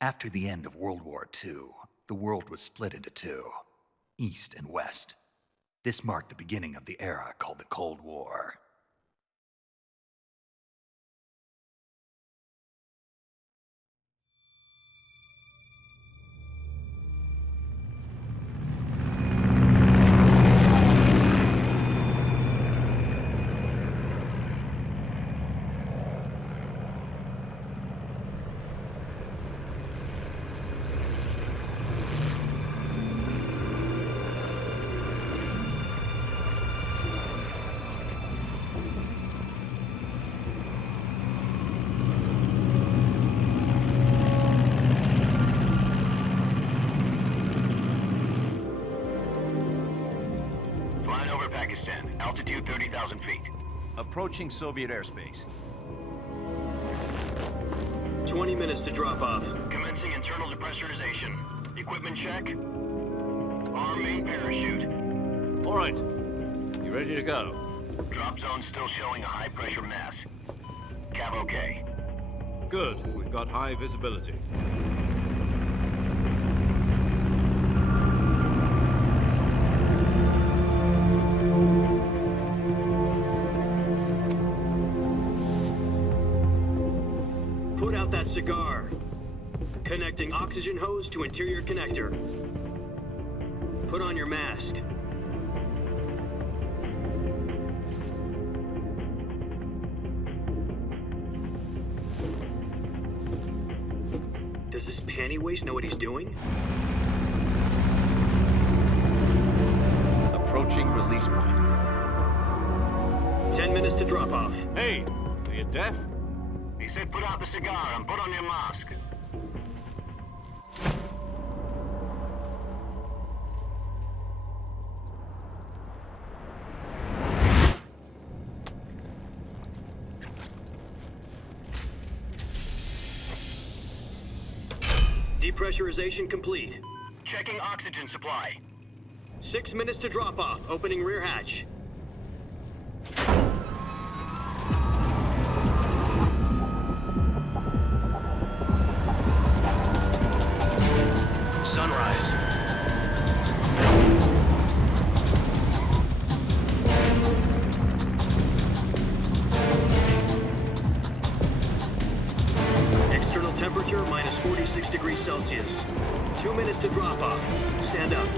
After the end of World War II, the world was split into two, East and West. This marked the beginning of the era called the Cold War. Flying over Pakistan, altitude 30,000 feet. Approaching Soviet airspace. 20 minutes to drop off. Commencing internal depressurization. Equipment check. Arm main parachute. All right. You ready to go? Drop zone still showing a high pressure mass. Cav okay. Good. We've got high visibility. Put out that cigar. Connecting oxygen hose to interior connector. Put on your mask. Does this panty waste know what he's doing? Approaching release point. 10 minutes to drop off. Hey, are you deaf? He said put out the cigar and put on your mask. Depressurization complete. Checking oxygen supply. 6 minutes to drop off. Opening rear hatch. Sunrise. External temperature minus 46 degrees Celsius. 2 minutes to drop off. Stand up.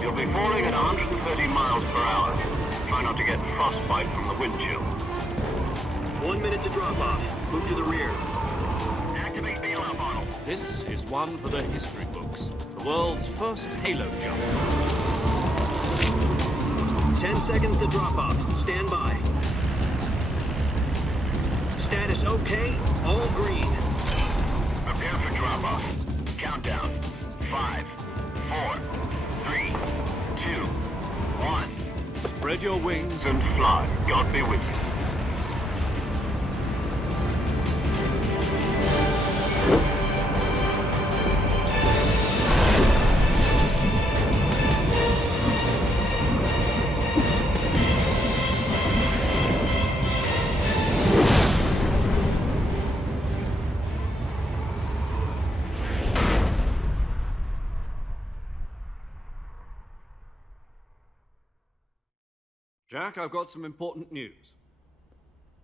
You'll be falling at 130 miles per hour. Try not to get frostbite from the wind chill. 1 minute to drop off. Move to the rear. Activate bailout bottle. This is one for the history books. The world's first halo jump. 10 seconds to drop off. Stand by. Status okay. All green. Prepare for drop off. Countdown. 5, 4, 3, 2, 1. Spread your wings. And fly. God be with you. Jack, I've got some important news.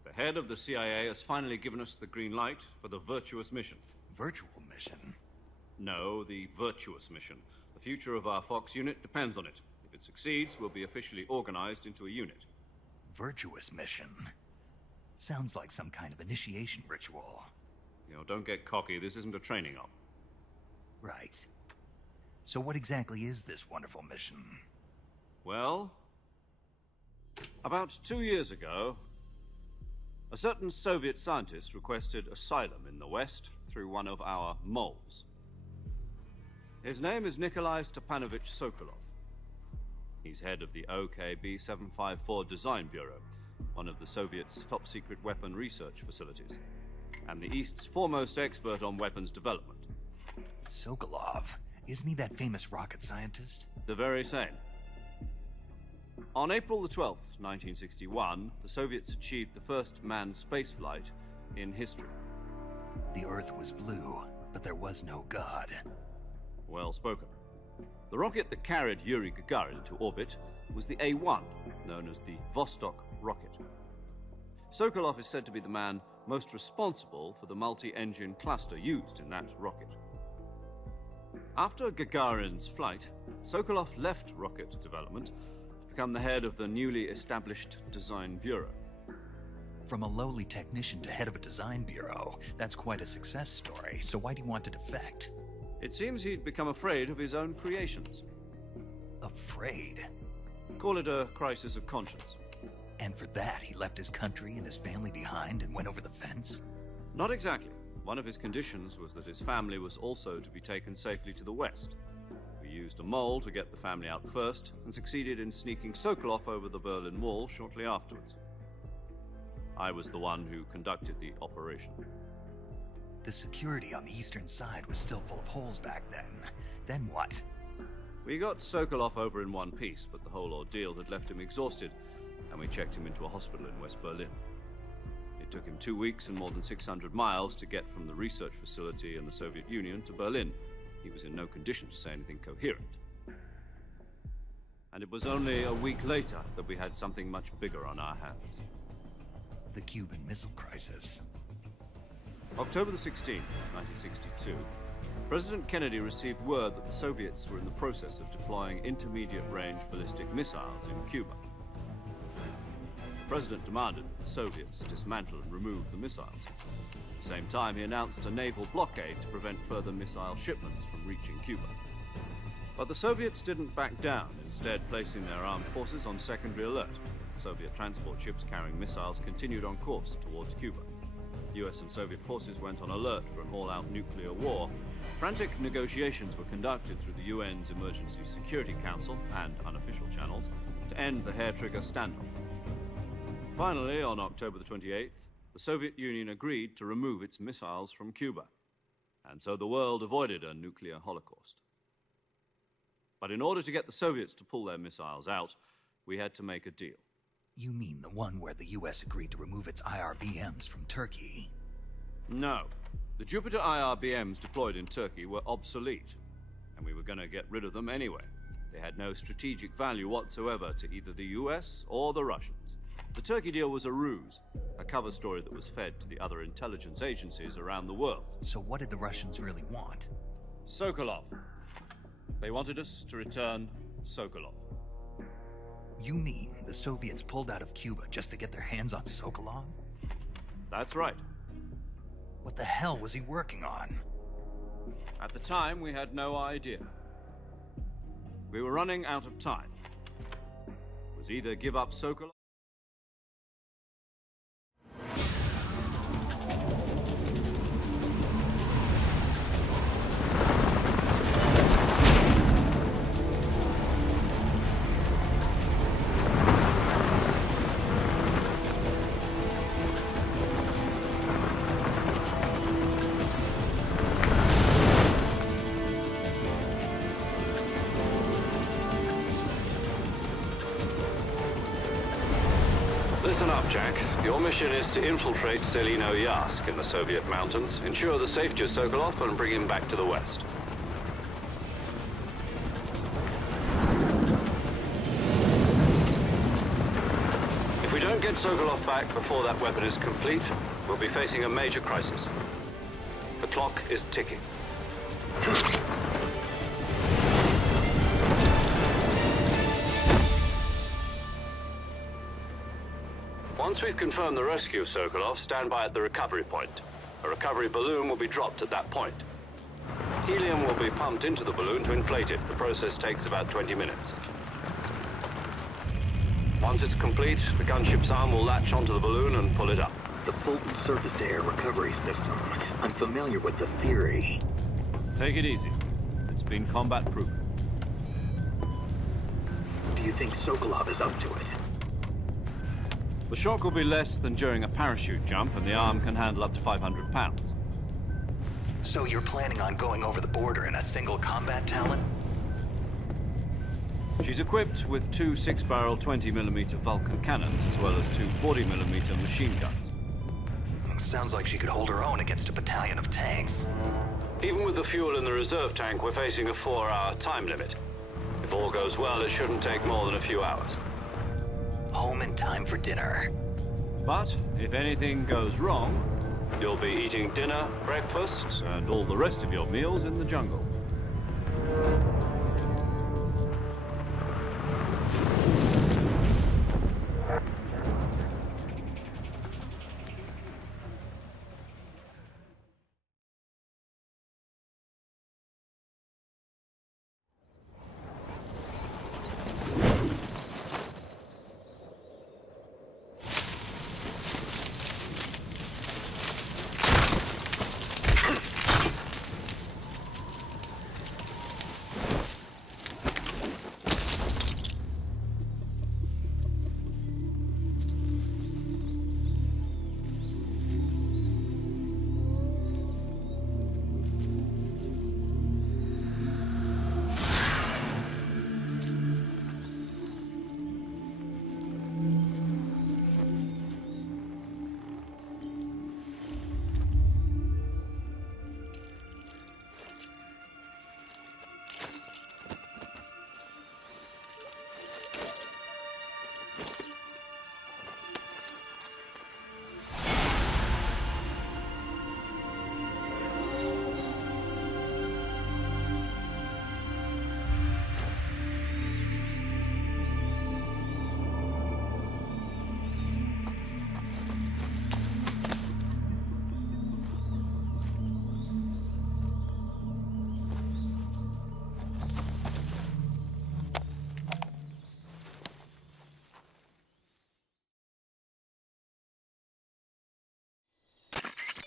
The head of the CIA has finally given us the green light for the Virtuous mission. Virtual mission? No, the Virtuous mission. The future of our Fox unit depends on it. If it succeeds, we'll be officially organized into a unit. Virtuous mission? Sounds like some kind of initiation ritual. You know, don't get cocky. This isn't a training op. Right. So what exactly is this wonderful mission? Well, about 2 years ago, a certain Soviet scientist requested asylum in the West through one of our moles. His name is Nikolai Stepanovich Sokolov. He's head of the OKB-754 Design Bureau, one of the Soviets' top-secret weapon research facilities, and the East's foremost expert on weapons development. Sokolov? Isn't he that famous rocket scientist? The very same. On April the 12th, 1961, the Soviets achieved the first manned spaceflight in history. The Earth was blue, but there was no God. Well spoken. The rocket that carried Yuri Gagarin into orbit was the A-1, known as the Vostok rocket. Sokolov is said to be the man most responsible for the multi-engine cluster used in that rocket. After Gagarin's flight, Sokolov left rocket development to become the head of the newly established Design Bureau. From a lowly technician to head of a design bureau, that's quite a success story, so why do you want to defect? It seems he'd become afraid of his own creations. Afraid? Call it a crisis of conscience. And for that, he left his country and his family behind and went over the fence? Not exactly. One of his conditions was that his family was also to be taken safely to the west. We used a mole to get the family out first, and succeeded in sneaking Sokolov over the Berlin Wall shortly afterwards. I was the one who conducted the operation. The security on the eastern side was still full of holes back then. Then what? We got Sokolov over in one piece, but the whole ordeal had left him exhausted, and we checked him into a hospital in West Berlin. It took him 2 weeks and more than 600 miles to get from the research facility in the Soviet Union to Berlin. He was in no condition to say anything coherent. And it was only a week later that we had something much bigger on our hands. The Cuban Missile Crisis. October the 16th, 1962, President Kennedy received word that the Soviets were in the process of deploying intermediate-range ballistic missiles in Cuba. The President demanded that the Soviets dismantle and remove the missiles. At the same time, he announced a naval blockade to prevent further missile shipments from reaching Cuba. But the Soviets didn't back down, instead placing their armed forces on secondary alert. Soviet transport ships carrying missiles continued on course towards Cuba. US and Soviet forces went on alert for an all-out nuclear war. Frantic negotiations were conducted through the UN's Emergency Security Council and unofficial channels to end the hair-trigger standoff. Finally, on October the 28th, the Soviet Union agreed to remove its missiles from Cuba, and so the world avoided a nuclear holocaust. But in order to get the Soviets to pull their missiles out, we had to make a deal. You mean the one where the US agreed to remove its IRBMs from Turkey? No. The Jupiter IRBMs deployed in Turkey were obsolete, and we were going to get rid of them anyway. They had no strategic value whatsoever to either the US or the Russians. The Turkey deal was a ruse, a cover story that was fed to the other intelligence agencies around the world. So what did the Russians really want? Sokolov. They wanted us to return Sokolov. You mean the Soviets pulled out of Cuba just to get their hands on Sokolov? That's right. What the hell was he working on? At the time, we had no idea. We were running out of time. It was either give up Sokolov. Listen up, Jack. Your mission is to infiltrate Selino-Yarsk in the Soviet mountains, ensure the safety of Sokolov, and bring him back to the West. If we don't get Sokolov back before that weapon is complete, we'll be facing a major crisis. The clock is ticking. Once we've confirmed the rescue of Sokolov, stand by at the recovery point. A recovery balloon will be dropped at that point. Helium will be pumped into the balloon to inflate it. The process takes about 20 minutes. Once it's complete, the gunship's arm will latch onto the balloon and pull it up. The Fulton surface-to-air recovery system. I'm familiar with the theory. Take it easy. It's been combat-proven. Do you think Sokolov is up to it? The shock will be less than during a parachute jump, and the arm can handle up to 500 pounds. So you're planning on going over the border in a single combat Talon? She's equipped with two 6-barrel 20mm Vulcan cannons, as well as two 40mm machine guns. thing. Sounds like she could hold her own against a battalion of tanks. Even with the fuel in the reserve tank, we're facing a 4-hour time limit. If all goes well, it shouldn't take more than a few hours. Home in time for dinner. But if anything goes wrong, you'll be eating dinner, breakfast, and all the rest of your meals in the jungle.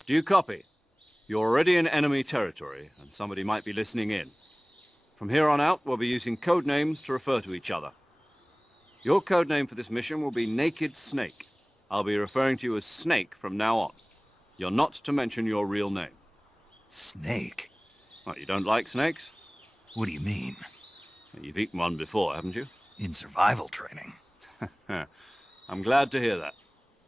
Do you copy? You're already in enemy territory, and somebody might be listening in. From here on out, we'll be using code names to refer to each other. Your code name for this mission will be Naked Snake. I'll be referring to you as Snake from now on. You're not to mention your real name. Snake? What, you don't like snakes? What do you mean? You've eaten one before, haven't you? In survival training. I'm glad to hear that.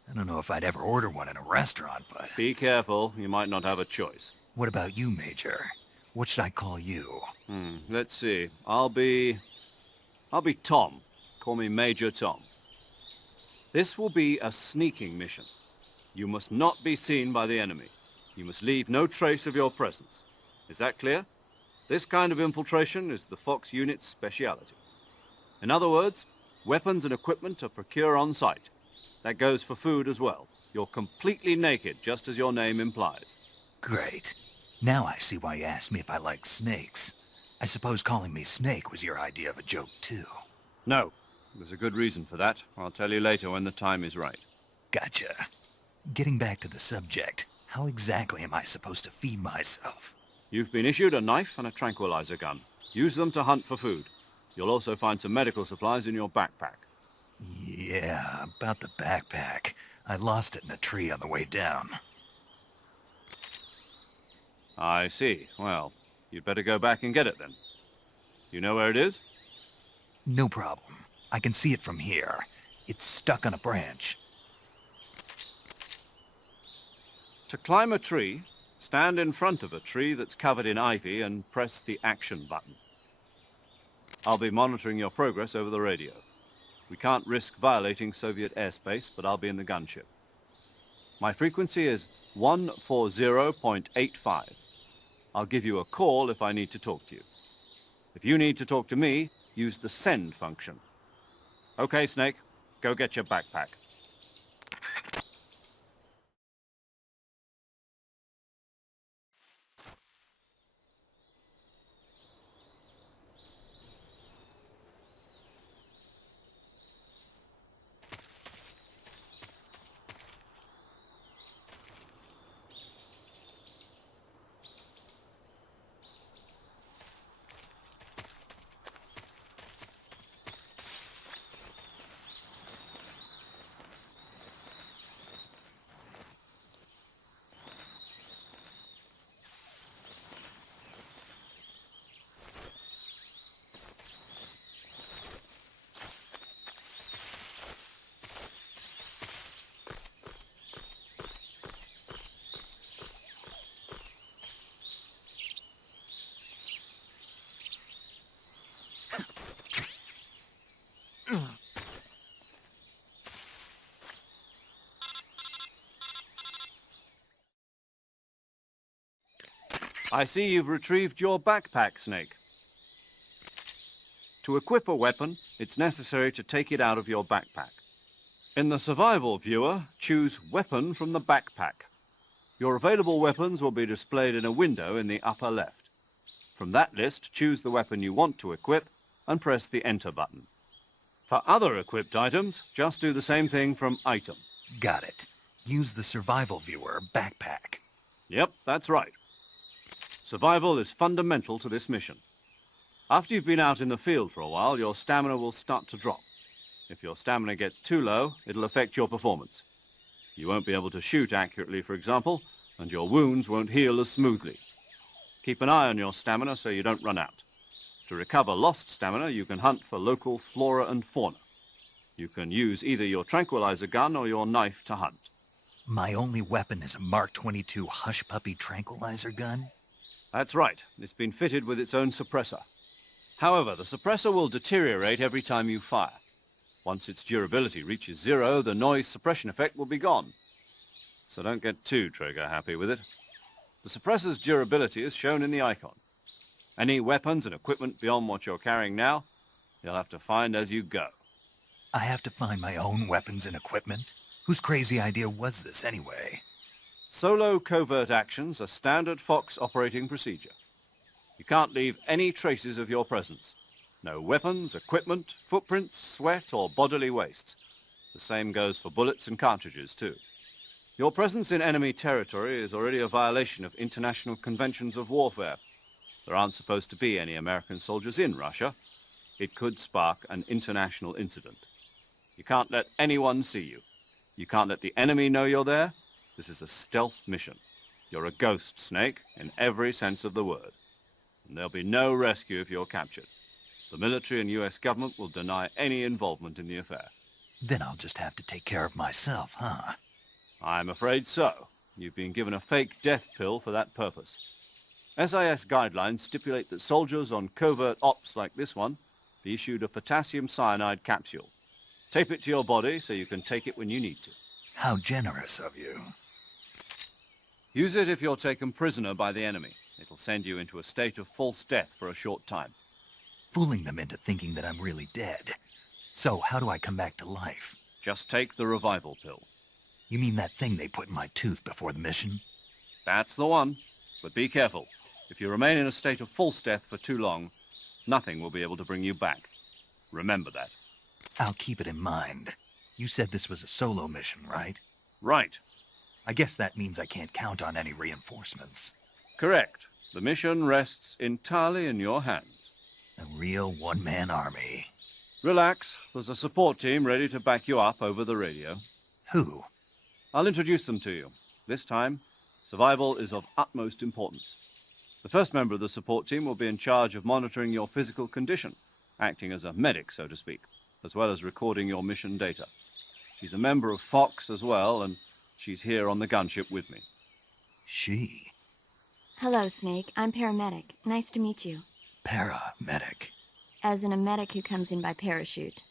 I don't know if I'd ever order one in a restaurant, but... Be careful, you might not have a choice. What about you, Major? What should I call you? Let's see. I'll be Tom. Call me Major Tom. This will be a sneaking mission. You must not be seen by the enemy. You must leave no trace of your presence. Is that clear? This kind of infiltration is the Fox unit's speciality. In other words, weapons and equipment are procured on site. That goes for food as well. You're completely naked, just as your name implies. Great. Now I see why you asked me if I like snakes. I suppose calling me Snake was your idea of a joke, too. No. There's a good reason for that. I'll tell you later when the time is right. Gotcha. Getting back to the subject, how exactly am I supposed to feed myself? You've been issued a knife and a tranquilizer gun. Use them to hunt for food. You'll also find some medical supplies in your backpack. Yeah, about the backpack. I lost it in a tree on the way down. I see. Well, you'd better go back and get it then. You know where it is? No problem. I can see it from here. It's stuck on a branch. To climb a tree, stand in front of a tree that's covered in ivy and press the action button. I'll be monitoring your progress over the radio. We can't risk violating Soviet airspace, but I'll be in the gunship. My frequency is 140.85. I'll give you a call if I need to talk to you. If you need to talk to me, use the send function. Okay, Snake, go get your backpack. I see you've retrieved your backpack, Snake. To equip a weapon, it's necessary to take it out of your backpack. In the survival viewer, choose Weapon from the backpack. Your available weapons will be displayed in a window in the upper left. From that list, choose the weapon you want to equip and press the Enter button. For other equipped items, just do the same thing from Item. Got it. Use the survival viewer backpack. Yep, that's right. Survival is fundamental to this mission. After you've been out in the field for a while, your stamina will start to drop. If your stamina gets too low, it'll affect your performance. You won't be able to shoot accurately, for example, and your wounds won't heal as smoothly. Keep an eye on your stamina so you don't run out. To recover lost stamina, you can hunt for local flora and fauna. You can use either your tranquilizer gun or your knife to hunt. My only weapon is a Mark 22 Hush Puppy tranquilizer gun? That's right. It's been fitted with its own suppressor. However, the suppressor will deteriorate every time you fire. Once its durability reaches 0, the noise suppression effect will be gone. So don't get too trigger-happy with it. The suppressor's durability is shown in the icon. Any weapons and equipment beyond what you're carrying now, you'll have to find as you go. I have to find my own weapons and equipment? Whose crazy idea was this anyway? Solo covert actions are standard Fox operating procedure. You can't leave any traces of your presence. No weapons, equipment, footprints, sweat, or bodily waste. The same goes for bullets and cartridges, too. Your presence in enemy territory is already a violation of international conventions of warfare. There aren't supposed to be any American soldiers in Russia. It could spark an international incident. You can't let anyone see you. You can't let the enemy know you're there. This is a stealth mission. You're a ghost, Snake, in every sense of the word. And there'll be no rescue if you're captured. The military and US government will deny any involvement in the affair. Then I'll just have to take care of myself, huh? I'm afraid so. You've been given a fake death pill for that purpose. SIS guidelines stipulate that soldiers on covert ops like this one be issued a potassium cyanide capsule. Tape it to your body so you can take it when you need to. How generous of you. Use it if you're taken prisoner by the enemy. It'll send you into a state of false death for a short time. Fooling them into thinking that I'm really dead. So how do I come back to life? Just take the revival pill. You mean that thing they put in my tooth before the mission? That's the one. But be careful. If you remain in a state of false death for too long, nothing will be able to bring you back. Remember that. I'll keep it in mind. You said this was a solo mission, right? Right. I guess that means I can't count on any reinforcements. Correct. The mission rests entirely in your hands. A real one-man army. Relax. There's a support team ready to back you up over the radio. Who? I'll introduce them to you. This time, survival is of utmost importance. The first member of the support team will be in charge of monitoring your physical condition, acting as a medic, so to speak, as well as recording your mission data. She's a member of Fox as well, and she's here on the gunship with me. She? Hello, Snake. I'm paramedic. Nice to meet you. Paramedic. As in a medic who comes in by parachute.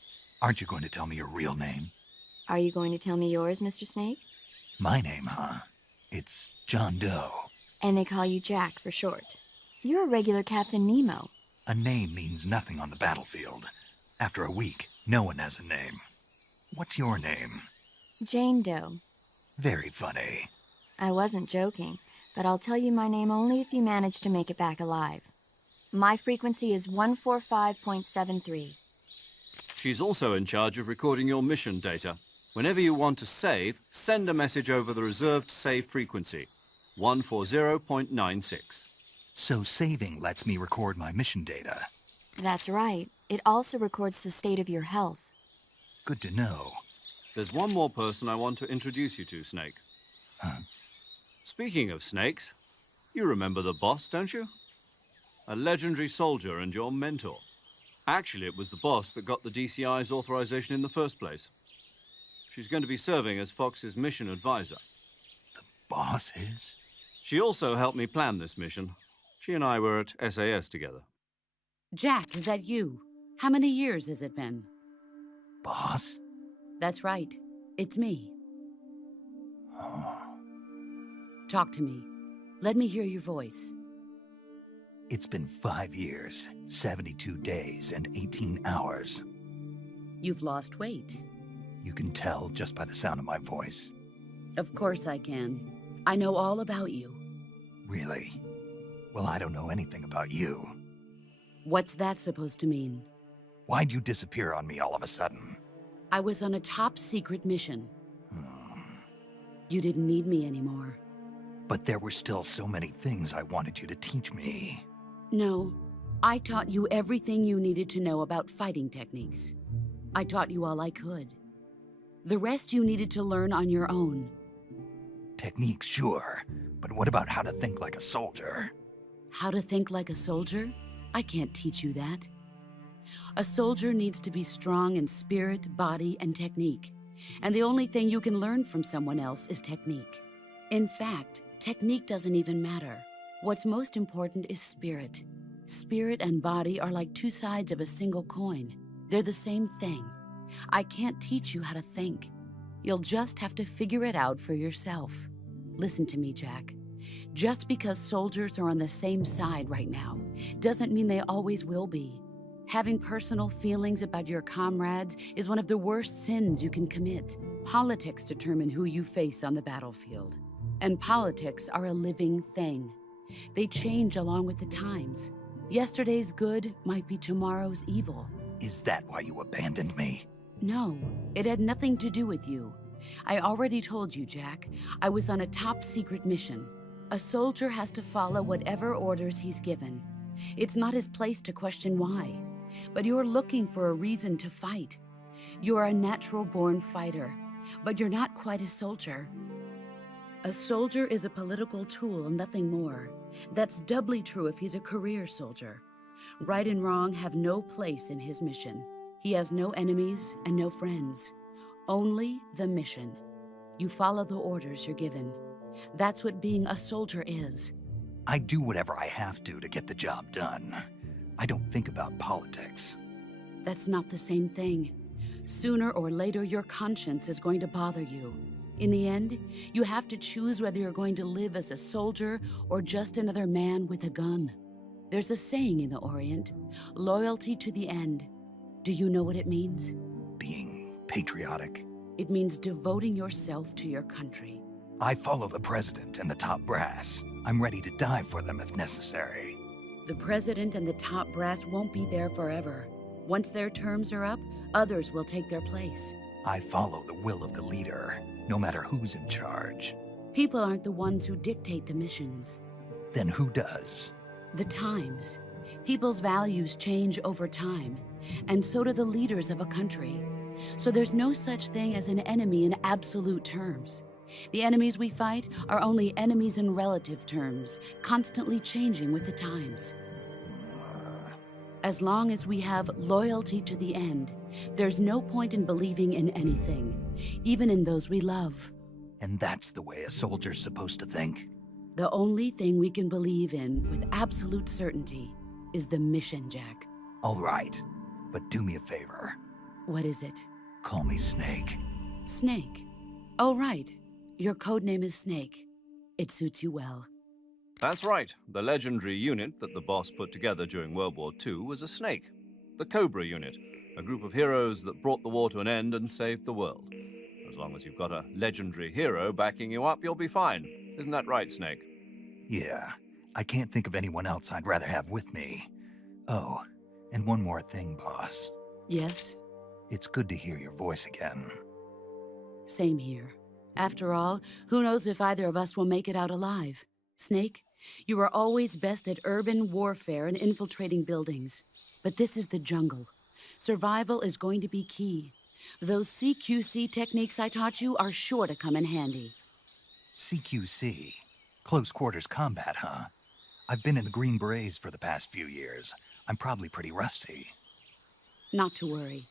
Aren't you going to tell me your real name? Are you going to tell me yours, Mr. Snake? My name, huh? It's John Doe. And they call you Jack for short. You're a regular Captain Nemo. A name means nothing on the battlefield. After a week, no one has a name. What's your name? Jane Doe. Very funny. I wasn't joking, but I'll tell you my name only if you manage to make it back alive. My frequency is 145.73. She's also in charge of recording your mission data. Whenever you want to save, send a message over the reserved save frequency, 140.96. So saving lets me record my mission data. That's right. It also records the state of your health. Good to know. There's one more person I want to introduce you to, Snake. Huh? Speaking of snakes, you remember the boss, don't you? A legendary soldier and your mentor. Actually, it was the boss that got the DCI's authorization in the first place. She's going to be serving as Fox's mission advisor. The boss is? She also helped me plan this mission. She and I were at SAS together. Jack, is that you? How many years has it been? Boss? That's right. It's me. Oh. Talk to me. Let me hear your voice. It's been 5 years, 72 days, and 18 hours. You've lost weight. You can tell just by the sound of my voice. Of course I can. I know all about you. Really? Well, I don't know anything about you. What's that supposed to mean? Why'd you disappear on me all of a sudden? I was on a top-secret mission. You didn't need me anymore. But there were still so many things I wanted you to teach me. No, I taught you everything you needed to know about fighting techniques. I taught you all I could. The rest you needed to learn on your own. Techniques, sure. But what about how to think like a soldier? How to think like a soldier? I can't teach you that. A soldier needs to be strong in spirit, body, and technique. And the only thing you can learn from someone else is technique. In fact, technique doesn't even matter. What's most important is spirit. Spirit and body are like two sides of a single coin. They're the same thing. I can't teach you how to think. You'll just have to figure it out for yourself. Listen to me, Jack. Just because soldiers are on the same side right now doesn't mean they always will be. Having personal feelings about your comrades is one of the worst sins you can commit. Politics determine who you face on the battlefield. And politics are a living thing. They change along with the times. Yesterday's good might be tomorrow's evil. Is that why you abandoned me? No, it had nothing to do with you. I already told you, Jack. I was on a top-secret mission. A soldier has to follow whatever orders he's given. It's not his place to question why. But you're looking for a reason to fight. You're a natural-born fighter, but you're not quite a soldier. A soldier is a political tool, nothing more. That's doubly true if he's a career soldier. Right and wrong have no place in his mission. He has no enemies and no friends. Only the mission. You follow the orders you're given. That's what being a soldier is. I do whatever I have to get the job done. I don't think about politics. That's not the same thing. Sooner or later, your conscience is going to bother you. In the end, you have to choose whether you're going to live as a soldier or just another man with a gun. There's a saying in the Orient, loyalty to the end. Do you know what it means? Being patriotic. It means devoting yourself to your country. I follow the president and the top brass. I'm ready to die for them if necessary. The president and the top brass won't be there forever. Once their terms are up, others will take their place. I follow the will of the leader, no matter who's in charge. People aren't the ones who dictate the missions. Then who does? The times. People's values change over time, and so do the leaders of a country. So there's no such thing as an enemy in absolute terms. The enemies we fight are only enemies in relative terms, constantly changing with the times. As long as we have loyalty to the end, there's no point in believing in anything, even in those we love. And that's the way a soldier's supposed to think? The only thing we can believe in with absolute certainty is the mission, Jack. All right, but do me a favor. What is it? Call me Snake. Snake. Oh, right. Your code name is Snake. It suits you well. That's right. The legendary unit that the boss put together during World War II was a snake. The Cobra unit, a group of heroes that brought the war to an end and saved the world. As long as you've got a legendary hero backing you up, you'll be fine. Isn't that right, Snake? Yeah, I can't think of anyone else I'd rather have with me. Oh, and one more thing, boss. Yes? It's good to hear your voice again. Same here. After all, who knows if either of us will make it out alive? Snake, you are always best at urban warfare and infiltrating buildings. But this is the jungle. Survival is going to be key. Those CQC techniques I taught you are sure to come in handy. CQC? Close quarters combat, huh? I've been in the Green Berets for the past few years. I'm probably pretty rusty. Not to worry.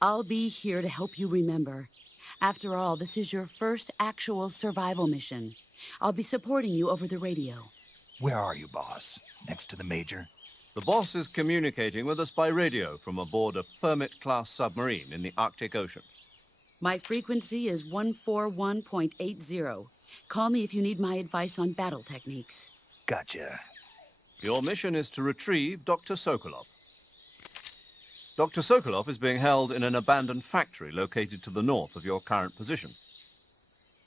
I'll be here to help you remember. After all, this is your first actual survival mission. I'll be supporting you over the radio. Where are you, boss? Next to the Major? The boss is communicating with us by radio from aboard a Permit-class submarine in the Arctic Ocean. My frequency is 141.80. Call me if you need my advice on battle techniques. Gotcha. Your mission is to retrieve Dr. Sokolov. Dr. Sokolov is being held in an abandoned factory located to the north of your current position.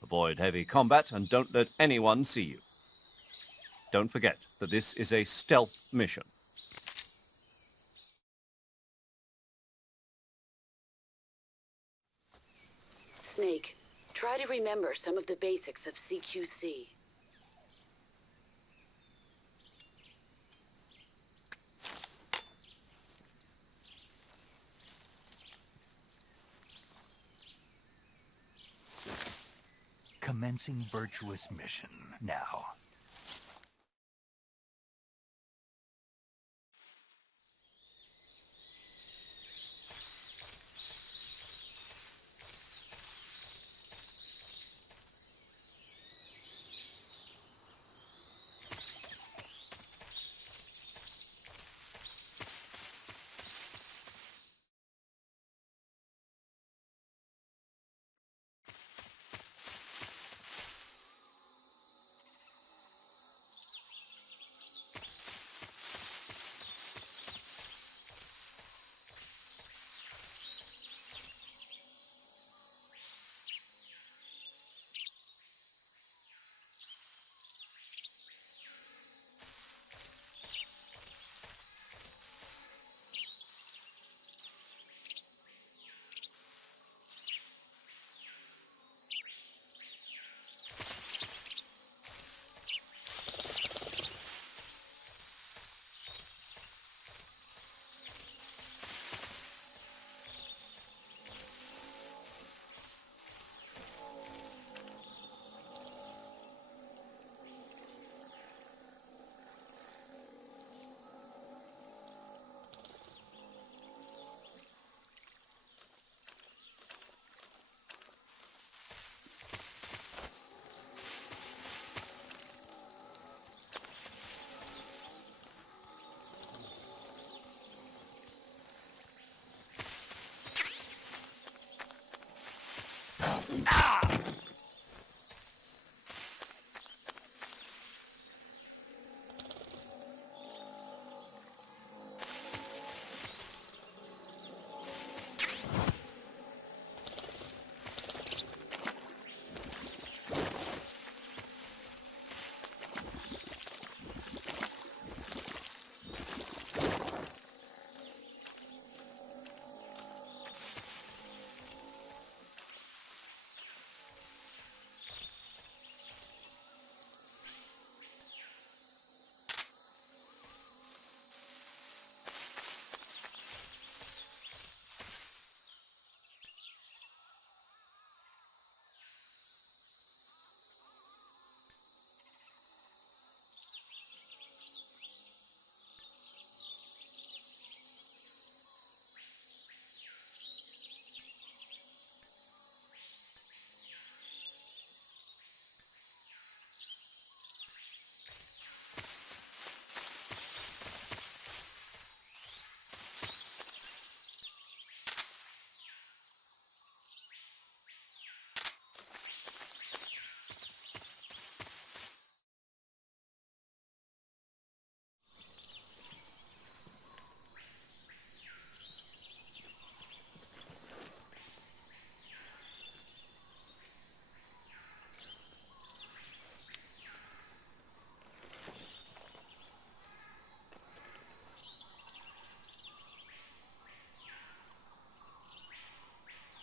Avoid heavy combat and don't let anyone see you. Don't forget that this is a stealth mission. Snake, try to remember some of the basics of CQC. Commencing virtuous mission now.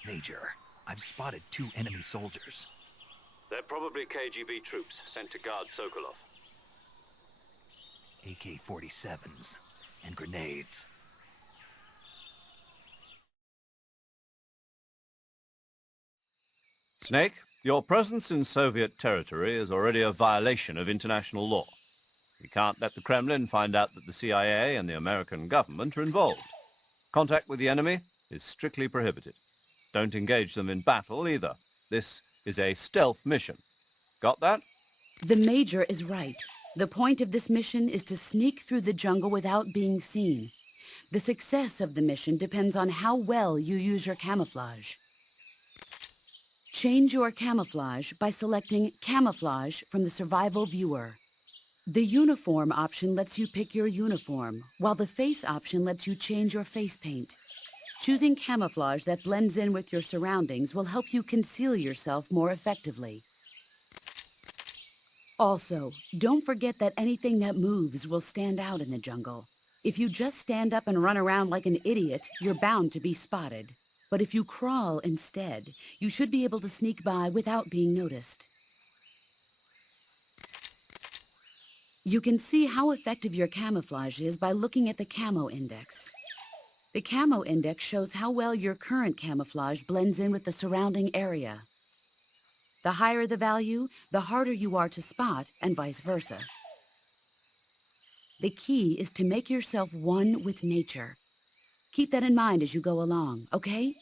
Major, I've spotted 2 enemy soldiers. They're probably KGB troops sent to guard Sokolov. AK-47s and grenades. Snake, your presence in Soviet territory is already a violation of international law. We can't let the Kremlin find out that the CIA and the American government are involved. Contact with the enemy is strictly prohibited. Don't engage them in battle either. This is a stealth mission. Got that? The Major is right. The point of this mission is to sneak through the jungle without being seen. The success of the mission depends on how well you use your camouflage. Change your camouflage by selecting Camouflage from the Survival Viewer. The uniform option lets you pick your uniform, while the face option lets you change your face paint. Choosing camouflage that blends in with your surroundings will help you conceal yourself more effectively. Also, don't forget that anything that moves will stand out in the jungle. If you just stand up and run around like an idiot, you're bound to be spotted. But if you crawl instead, you should be able to sneak by without being noticed. You can see how effective your camouflage is by looking at the camo index. The camo index shows how well your current camouflage blends in with the surrounding area. The higher the value, the harder you are to spot, and vice versa. The key is to make yourself one with nature. Keep that in mind as you go along, okay?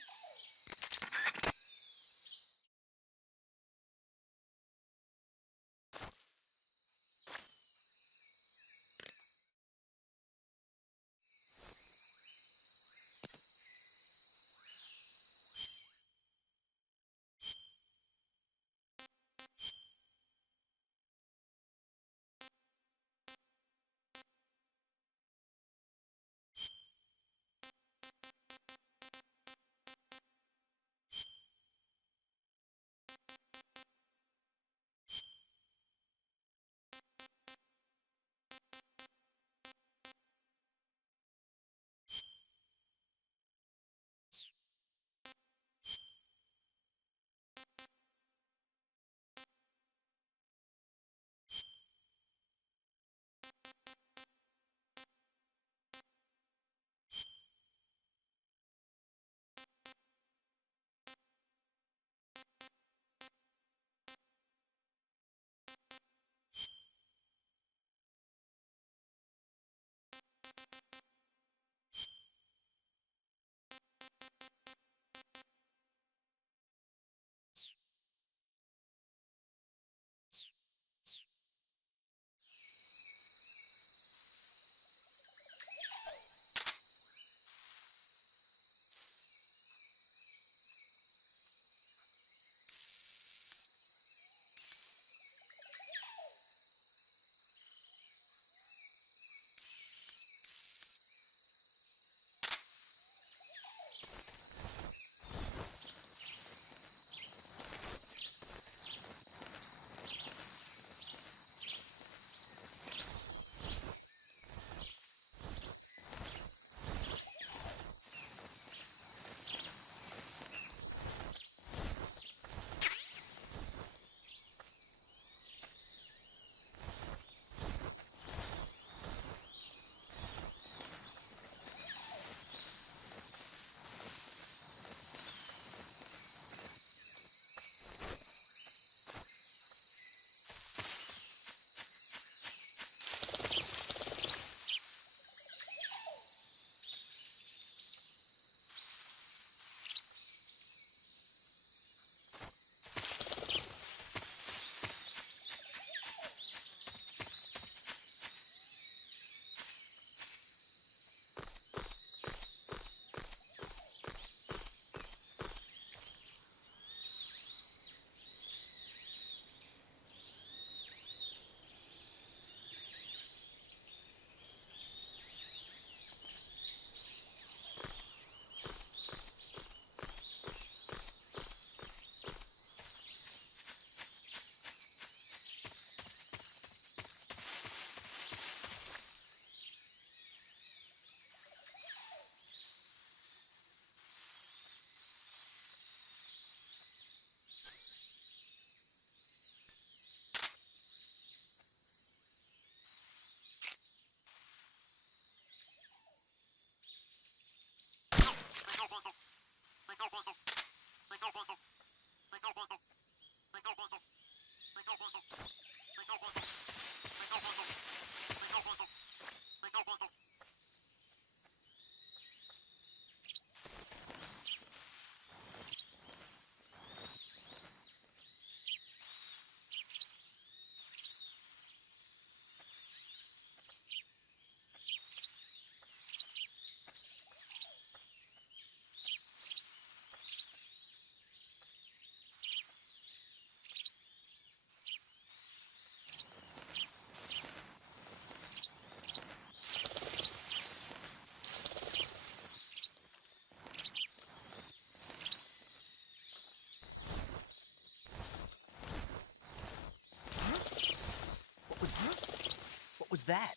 that?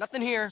Nothing here.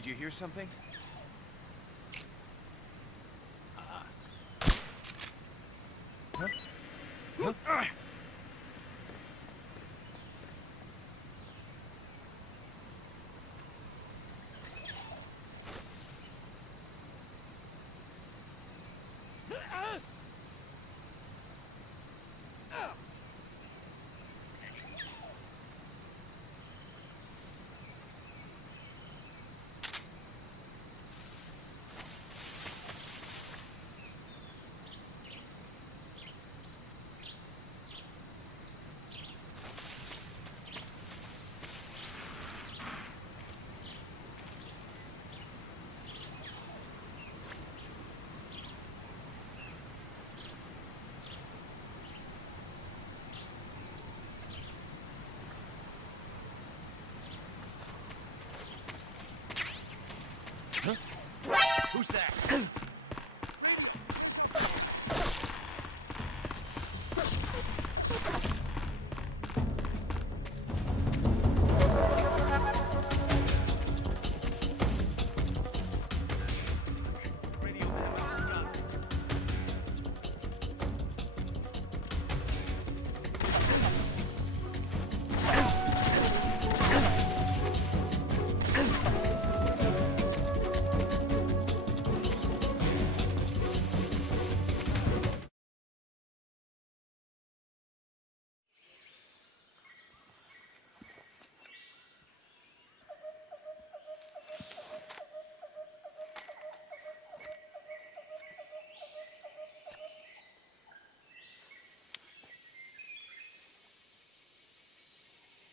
Did you hear something? Who's that?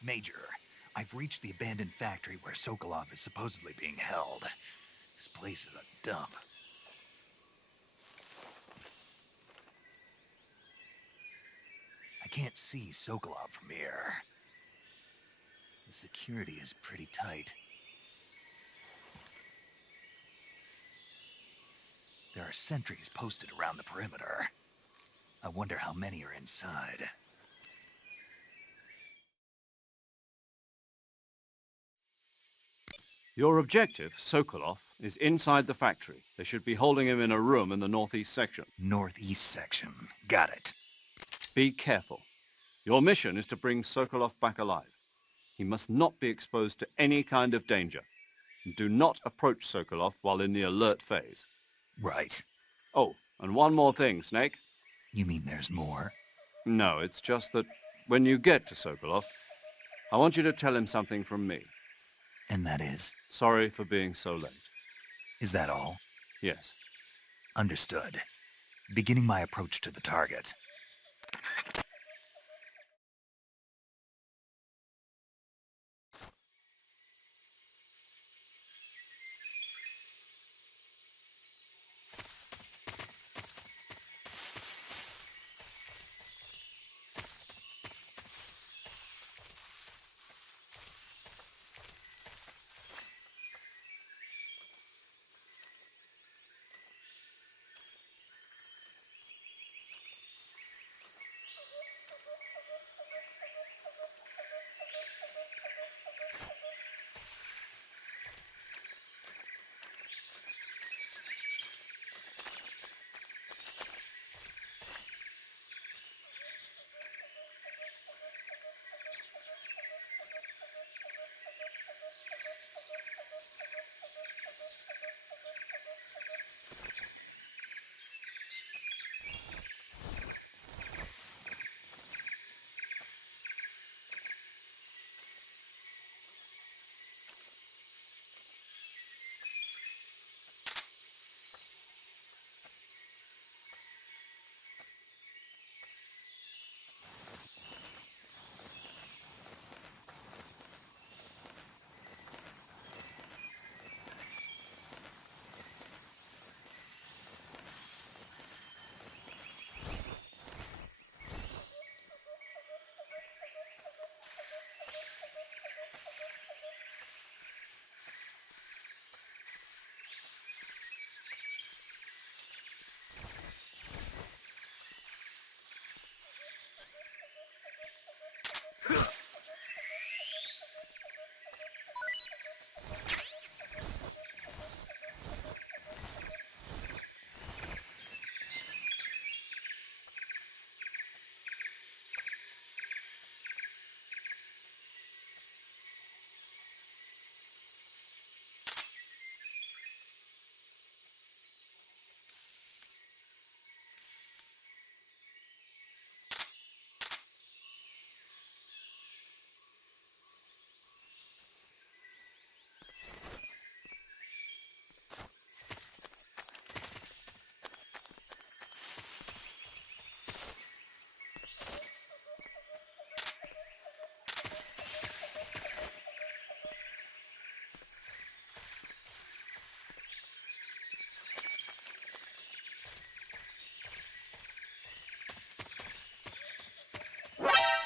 Major, I've reached the abandoned factory where Sokolov is supposedly being held. This place is a dump. I can't see Sokolov from here. The security is pretty tight. There are sentries posted around the perimeter. I wonder how many are inside. Your objective, Sokolov, is inside the factory. They should be holding him in a room in the northeast section. Northeast section. Got it. Be careful. Your mission is to bring Sokolov back alive. He must not be exposed to any kind of danger. Do not approach Sokolov while in the alert phase. Right. Oh, and one more thing, Snake. You mean there's more? No, it's just that when you get to Sokolov, I want you to tell him something from me. And that is? Sorry for being so late. Is that all? Yes. Understood. Beginning my approach to the target.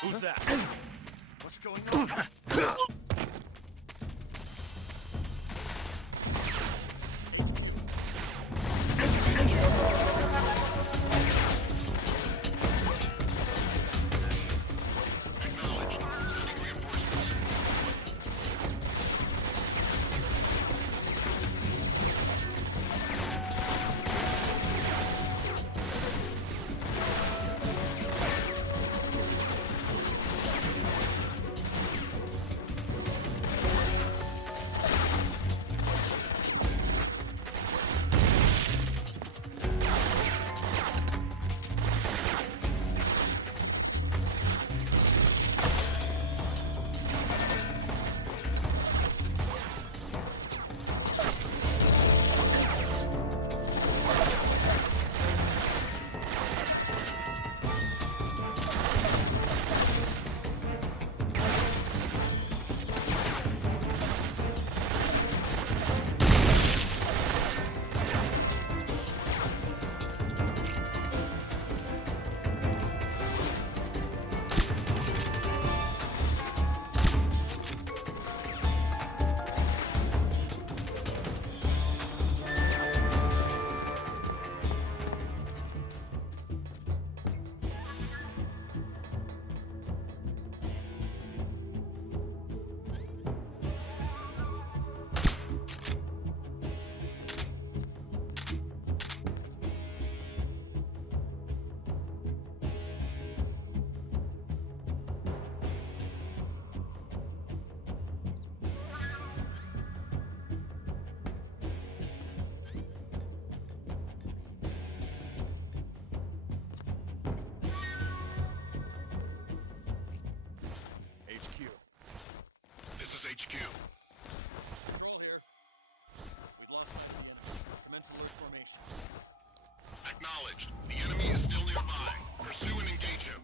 Who's that? What's going on? HQ. Control here. We've lost the enemy. Commence alert formation. Acknowledged. The enemy is still nearby. Pursue and engage him.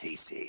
Tasty.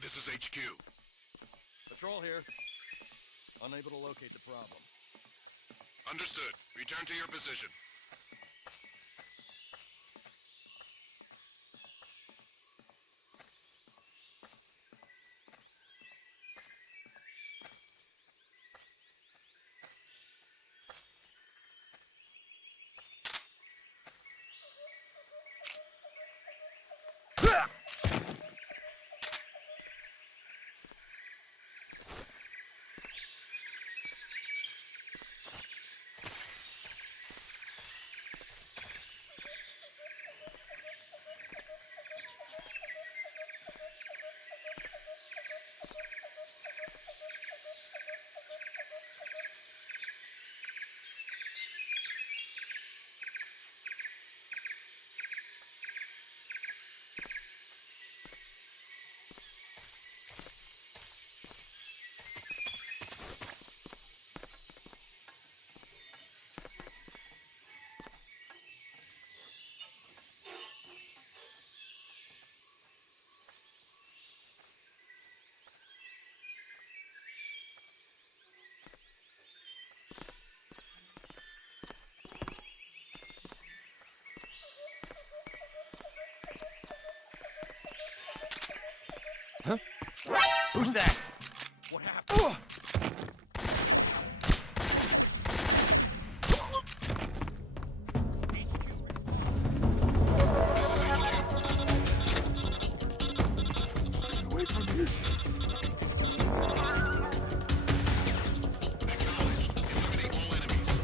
This is HQ. Patrol here. Unable to locate the problem. Understood. Return to your position. Who's that? What happened? Away from here. Acknowledged. Eliminate all enemies.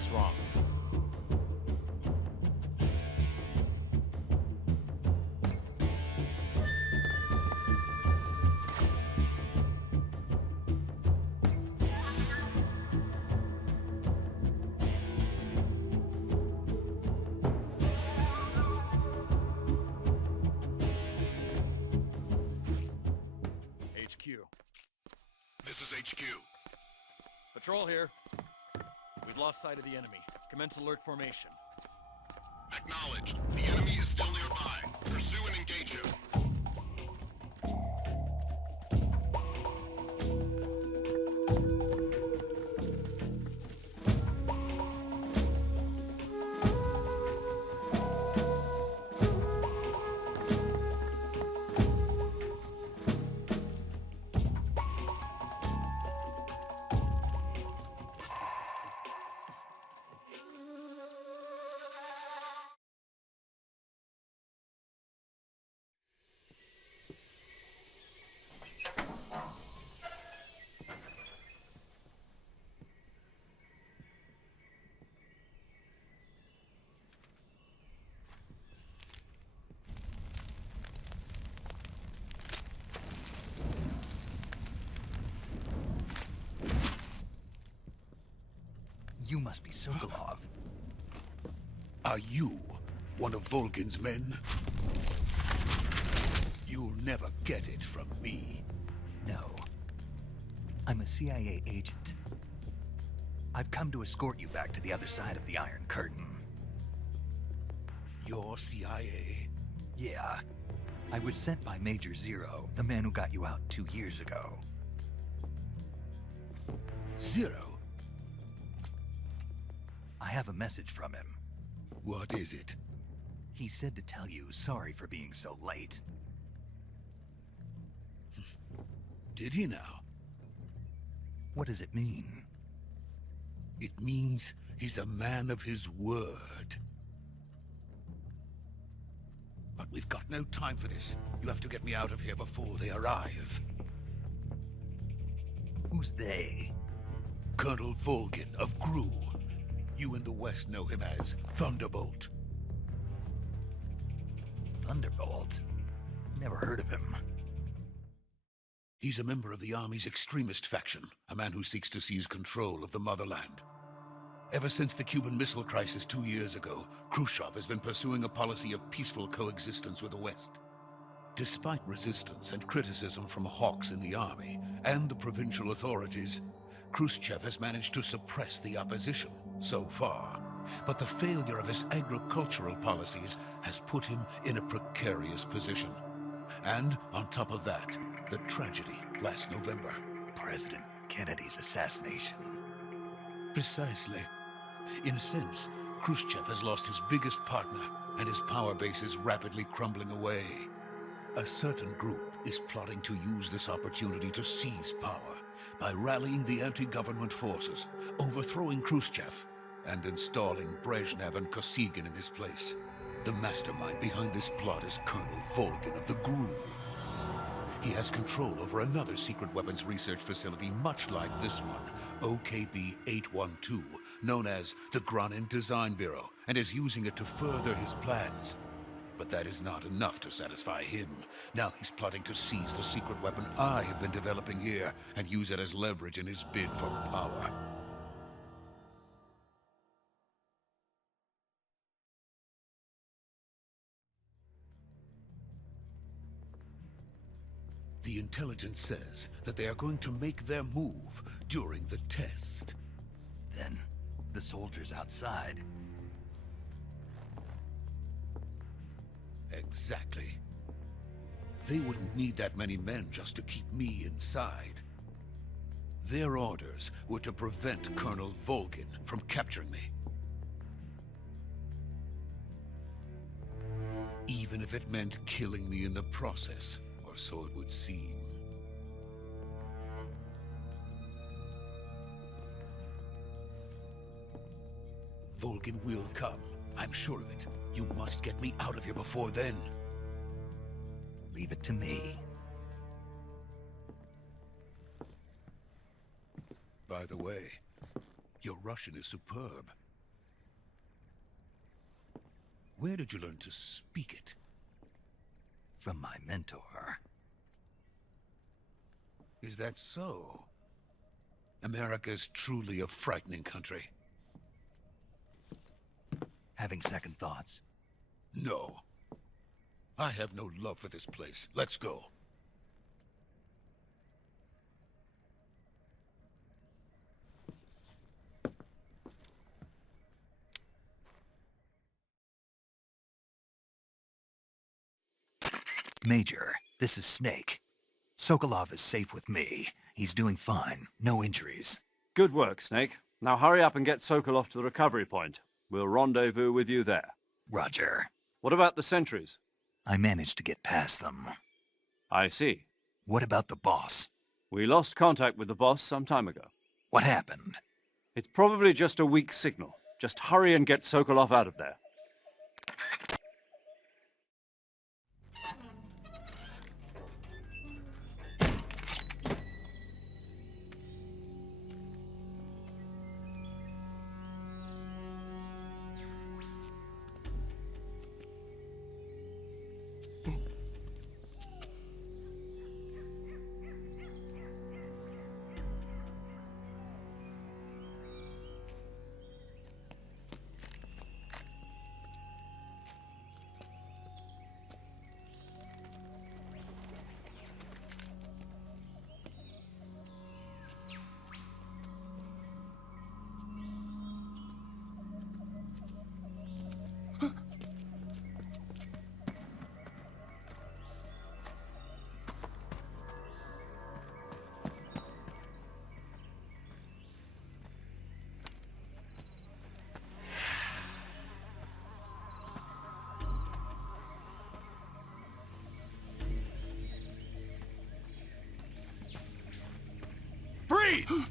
What's wrong? HQ. This is HQ. Patrol here. We've lost sight of the enemy. Commence alert formation. Acknowledged. The enemy is still nearby. Pursue and engage him. You must be Sokolov. Are you one of Volgin's men? You'll never get it from me. No. I'm a CIA agent. I've come to escort you back to the other side of the Iron Curtain. You're CIA? Yeah. I was sent by Major Zero, the man who got you out 2 years ago. Zero? I have a message from him. What is it? He said to tell you sorry for being so late. Did he now? What does it mean? It means he's a man of his word. But we've got no time for this. You have to get me out of here before they arrive. Who's they? Colonel Volgin of GRU. You in the West know him as Thunderbolt. Thunderbolt? Never heard of him. He's a member of the Army's extremist faction, a man who seeks to seize control of the motherland. Ever since the Cuban Missile Crisis 2 years ago, Khrushchev has been pursuing a policy of peaceful coexistence with the West. Despite resistance and criticism from hawks in the army and the provincial authorities, Khrushchev has managed to suppress the opposition so far. But the failure of his agricultural policies has put him in a precarious position. And on top of that, the tragedy last November. President Kennedy's assassination. Precisely. In a sense, Khrushchev has lost his biggest partner, and his power base is rapidly crumbling away. A certain group is plotting to use this opportunity to seize power by rallying the anti-government forces, overthrowing Khrushchev, and installing Brezhnev and Kosygin in his place. The mastermind behind this plot is Colonel Volgin of the GRU. He has control over another secret weapons research facility much like this one, OKB-812, known as the Granin Design Bureau, and is using it to further his plans. But that is not enough to satisfy him. Now he's plotting to seize the secret weapon I have been developing here and use it as leverage in his bid for power. The intelligence says that they are going to make their move during the test. Then, the soldiers outside. Exactly. They wouldn't need that many men just to keep me inside. Their orders were to prevent Colonel Volgin from capturing me. Even if it meant killing me in the process, or so it would seem. Volgin will come. I'm sure of it. You must get me out of here before then. Leave it to me. By the way, your Russian is superb. Where did you learn to speak it? From my mentor. Is that so? America's truly a frightening country. Having second thoughts? No. I have no love for this place. Let's go. Major, this is Snake. Sokolov is safe with me. He's doing fine. No injuries. Good work, Snake. Now hurry up and get Sokolov to the recovery point. We'll rendezvous with you there. Roger. What about the sentries? I managed to get past them. I see. What about the boss? We lost contact with the boss some time ago. What happened? It's probably just a weak signal. Just hurry and get Sokolov out of there. Freeze!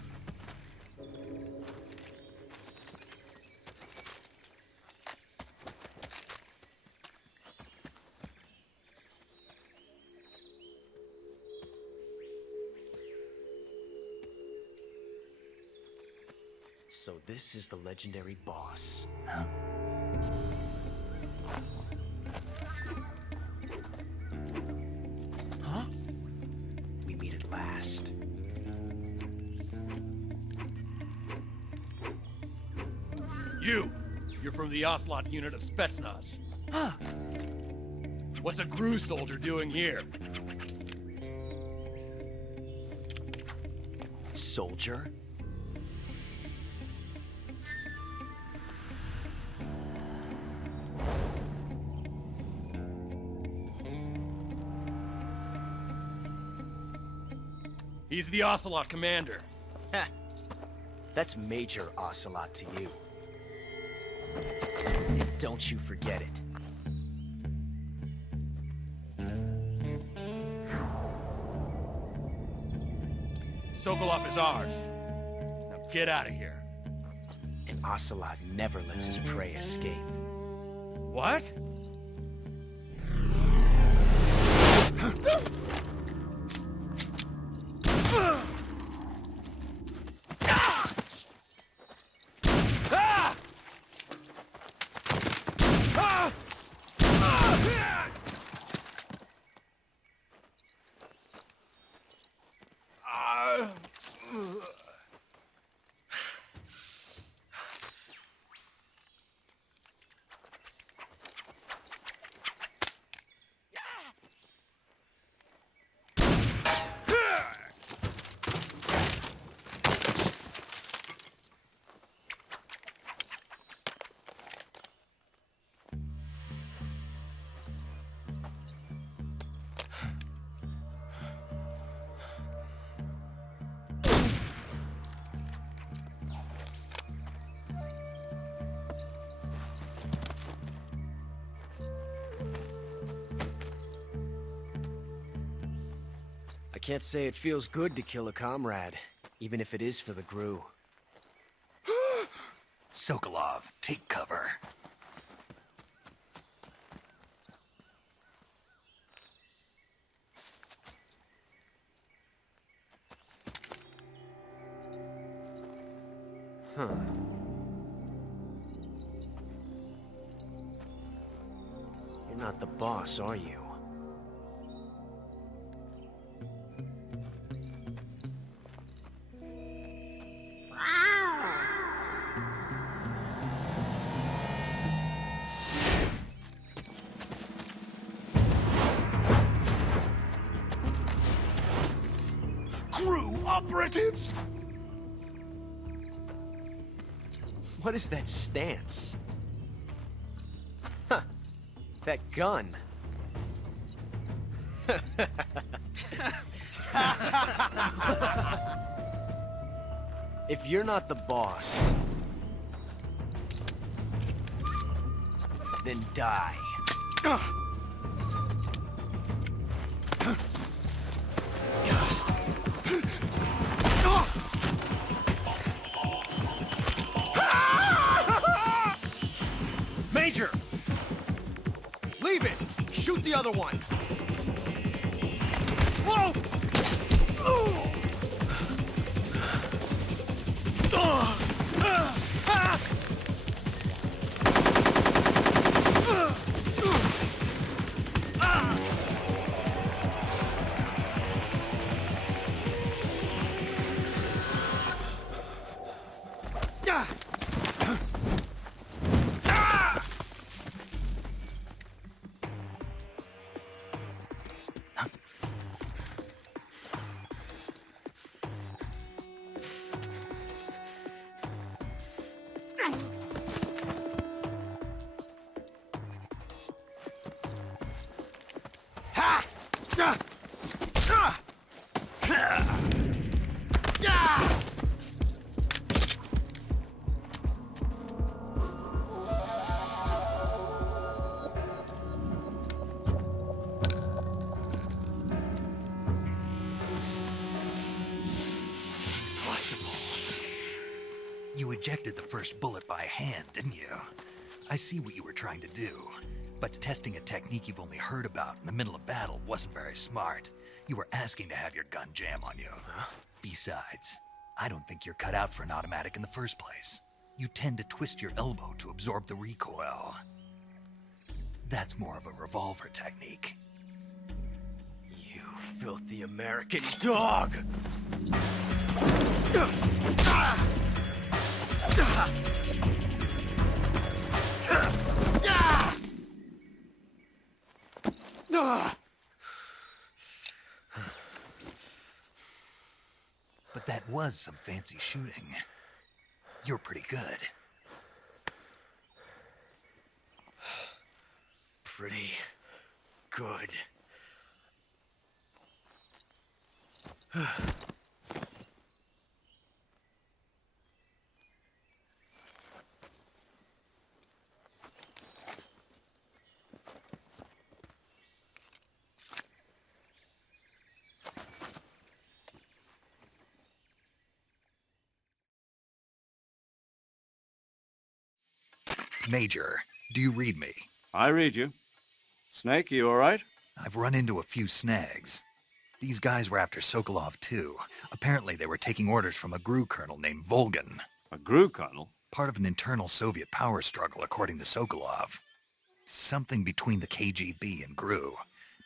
So this is the legendary boss. Huh? Huh? We meet at last. You're from the Ocelot unit of Spetsnaz. Huh? What's a GRU soldier doing here? Soldier? He's the Ocelot commander. Ha! That's Major Ocelot to you. And don't you forget it. Sokolov is ours. Now get out of here. And Ocelot never lets his prey escape. What? I can't say it feels good to kill a comrade, even if it is for the GRU. Sokolov, take cover. Huh. not the boss, are you? Crew operatives! What is that stance? Huh. That gun. If you're not the boss, then die. Major! Leave it! Shoot the other one! Whoa! Impossible. You ejected the first bullet by hand, didn't you? I see what you were trying to do. But testing a technique you've only heard about in the middle of battle wasn't very smart. You were asking to have your gun jam on you. Huh? Besides, I don't think you're cut out for an automatic in the first place. You tend to twist your elbow to absorb the recoil. That's more of a revolver technique. You filthy American dog! But that was some fancy shooting. You're pretty good. Pretty good. Major, do you read me? I read you. Snake, you all right? I've run into a few snags. These guys were after Sokolov too. Apparently they were taking orders from a GRU colonel named Volgan. A GRU colonel? Part of an internal Soviet power struggle, according to Sokolov. Something between the KGB and GRU.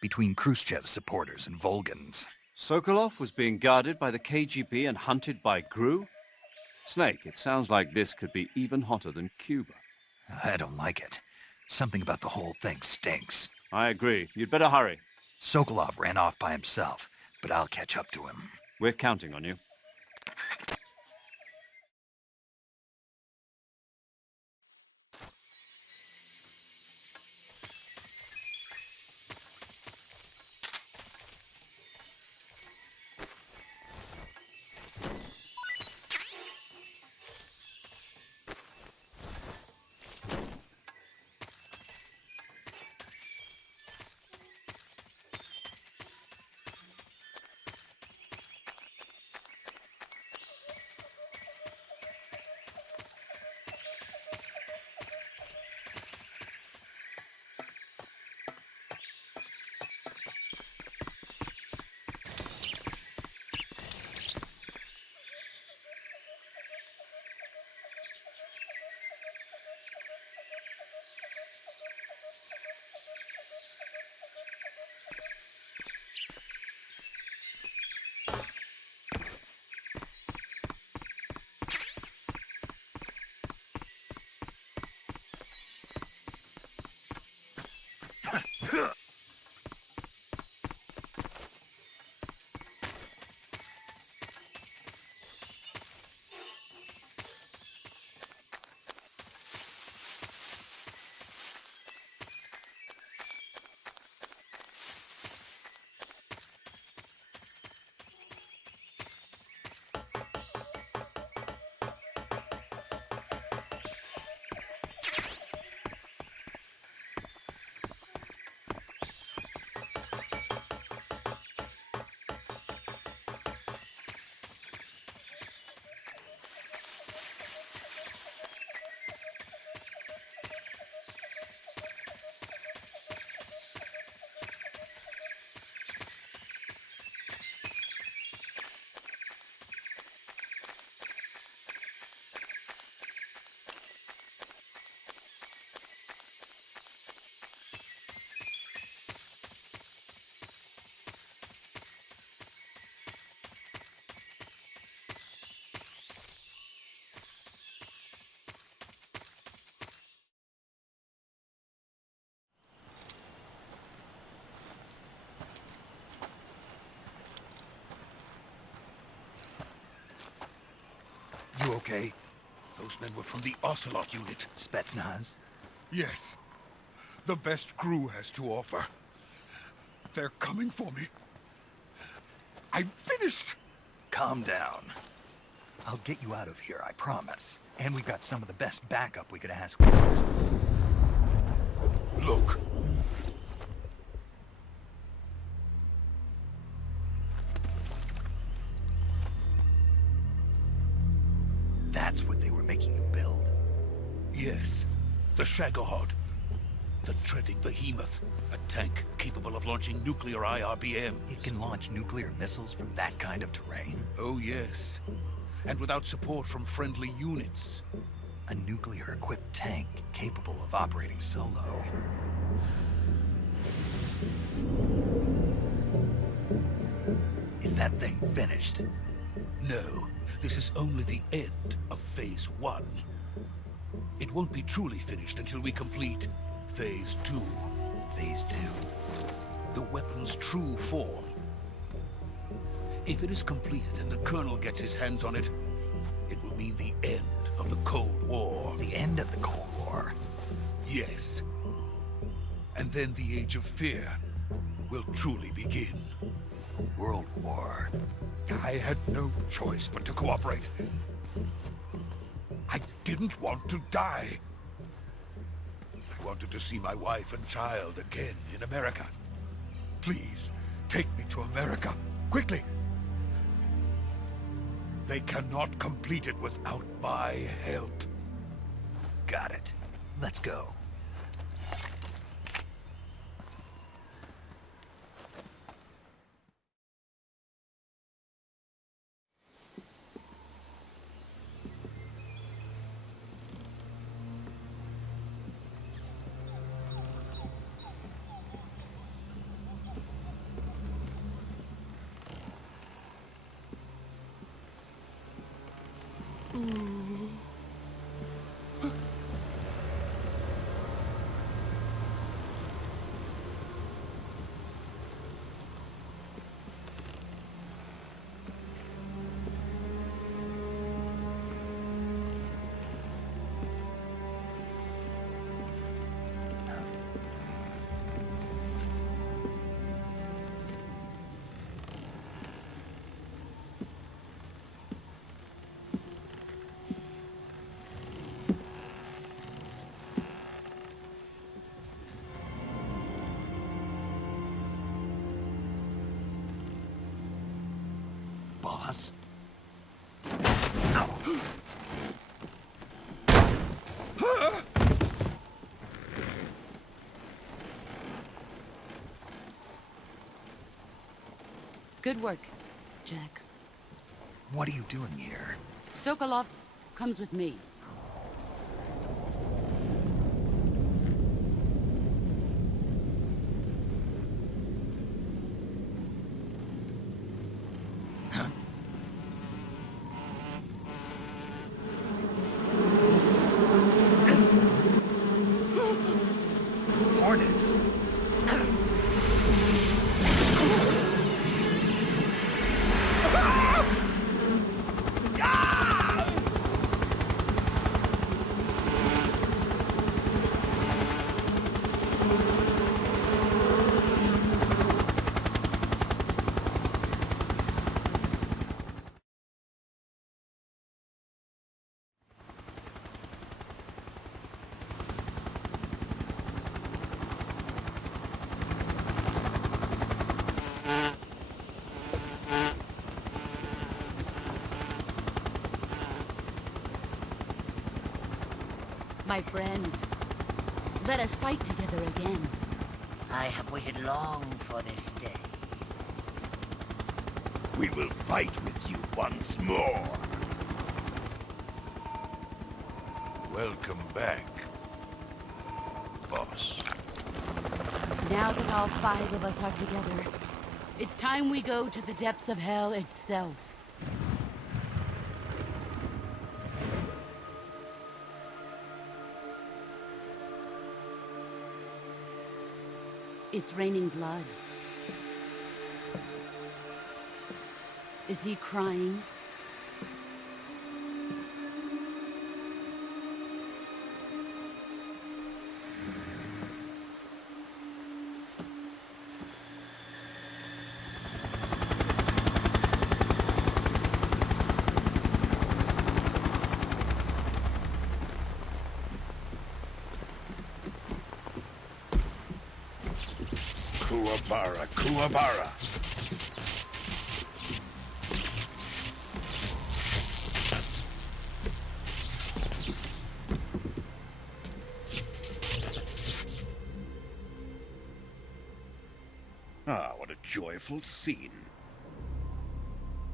Between Khrushchev's supporters and Volgan's. Sokolov was being guarded by the KGB and hunted by GRU? Snake, it sounds like this could be even hotter than Cuba. I don't like it. Something about the whole thing stinks. I agree. You'd better hurry. Sokolov ran off by himself, but I'll catch up to him. We're counting on you. You okay? Those men were from the Ocelot unit. Spetsnaz? Yes. The best crew has to offer. They're coming for me. I'm finished! Calm down. I'll get you out of here, I promise. And we've got some of the best backup we could ask for. Look. That's what they were making you build? Yes. The Shagohod. The treading behemoth. A tank capable of launching nuclear IRBMs. It can launch nuclear missiles from that kind of terrain? Oh, yes. And without support from friendly units. A nuclear-equipped tank capable of operating solo. Is that thing finished? No. This is only the end of Phase 1. It won't be truly finished until we complete Phase 2. Phase 2? The weapon's true form. If it is completed and the Colonel gets his hands on it, it will mean the end of the Cold War. The end of the Cold War? Yes. And then the Age of Fear will truly begin. A world war. I had no choice but to cooperate. I didn't want to die. I wanted to see my wife and child again in America. Please, take me to America, quickly. They cannot complete it without my help. Got it. Let's go. Boss? Good work, Jack. What are you doing here? Sokolov comes with me. Hornets? My friends, let us fight together again. I have waited long for this day. We will fight with you once more. Welcome back, boss. Now that all 5 of us are together, it's time we go to the depths of hell itself. It's raining blood. Is he crying? Kuwabara, Kuwabara. Ah, what a joyful scene.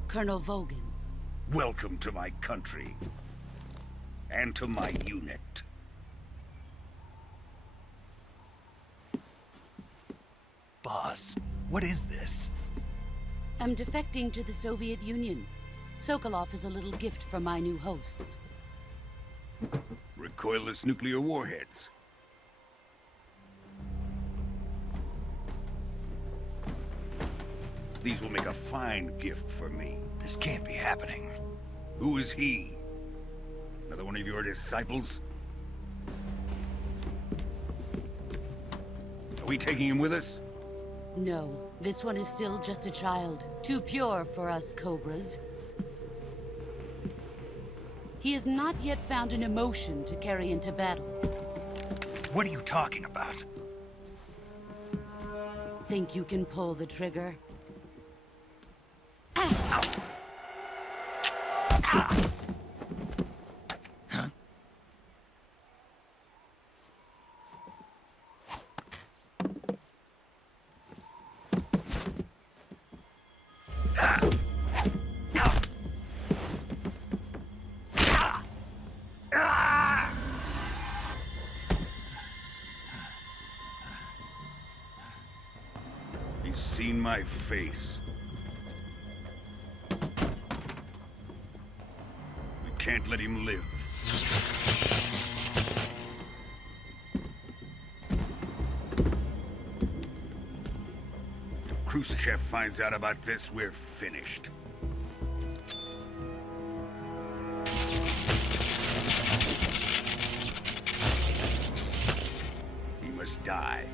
Colonel Vogan. Welcome to my country. And to my unit. Boss, what is this? I'm defecting to the Soviet Union. Sokolov is a little gift from my new hosts. Recoilless nuclear warheads. These will make a fine gift for me. This can't be happening. Who is he? Another one of your disciples? Are we taking him with us? No, this one is still just a child. Too pure for us Cobras. He has not yet found an emotion to carry into battle. What are you talking about? Think you can pull the trigger? He's seen my face. We can't let him live. If Khrushchev finds out about this, we're finished. He must die.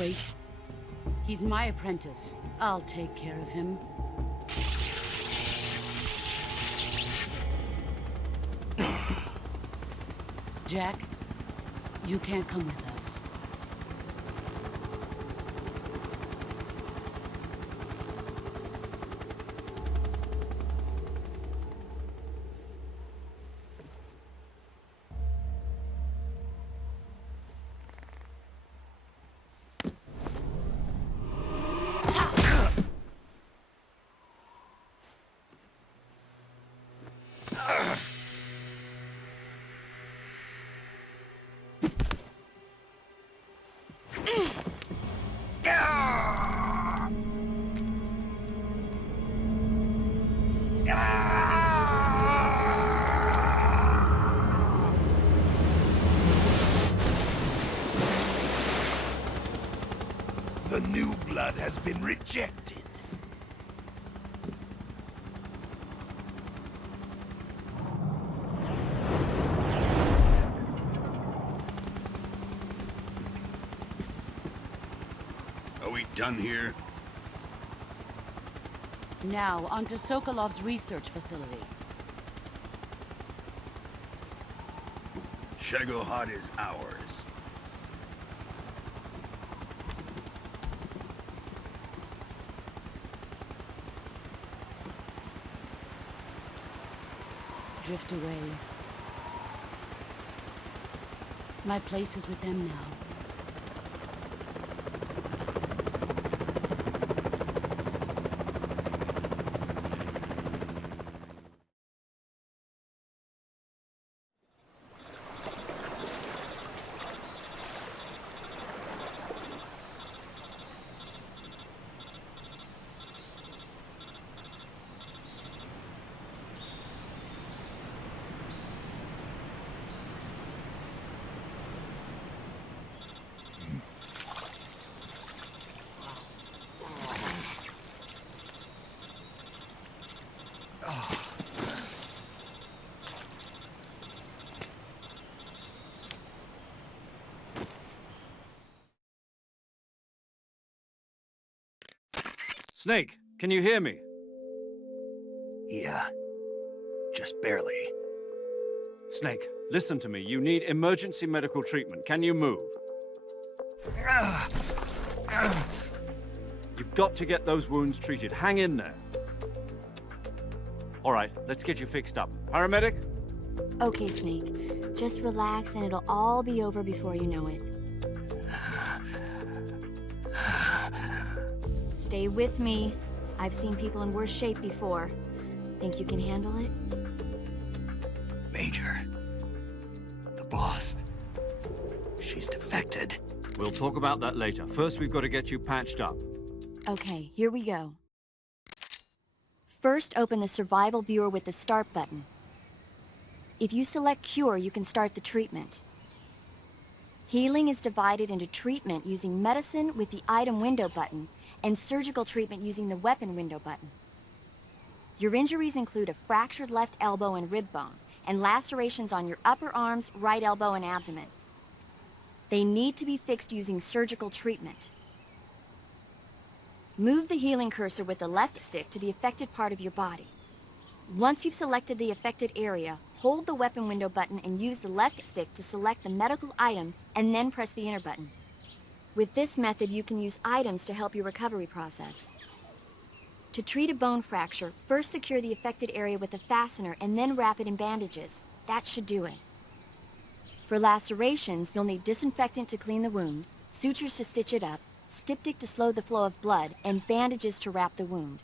Wait. He's my apprentice. I'll take care of him. Jack, you can't come with us. The new blood has been rejected. Are we done here? Now, onto Sokolov's research facility. Shagohod is ours. Drift away. My place is with them now. Snake, can you hear me? Yeah. Just barely. Snake, listen to me. You need emergency medical treatment. Can you move? You've got to get those wounds treated. Hang in there. All right, let's get you fixed up. Paramedic? Okay, Snake. Just relax and it'll all be over before you know it. Stay with me. I've seen people in worse shape before. Think you can handle it? Major. The boss. She's defected. We'll talk about that later. First, we've got to get you patched up. Okay, here we go. First, open the survival viewer with the start button. If you select cure, you can start the treatment. Healing is divided into treatment using medicine with the item window button and surgical treatment using the weapon window button. Your injuries include a fractured left elbow and rib bone, and lacerations on your upper arms, right elbow, and abdomen. They need to be fixed using surgical treatment. Move the healing cursor with the left stick to the affected part of your body. Once you've selected the affected area, hold the weapon window button and use the left stick to select the medical item, and then press the enter button. With this method, you can use items to help your recovery process. To treat a bone fracture, first secure the affected area with a fastener and then wrap it in bandages. That should do it. For lacerations, you'll need disinfectant to clean the wound, sutures to stitch it up, styptic to slow the flow of blood, and bandages to wrap the wound.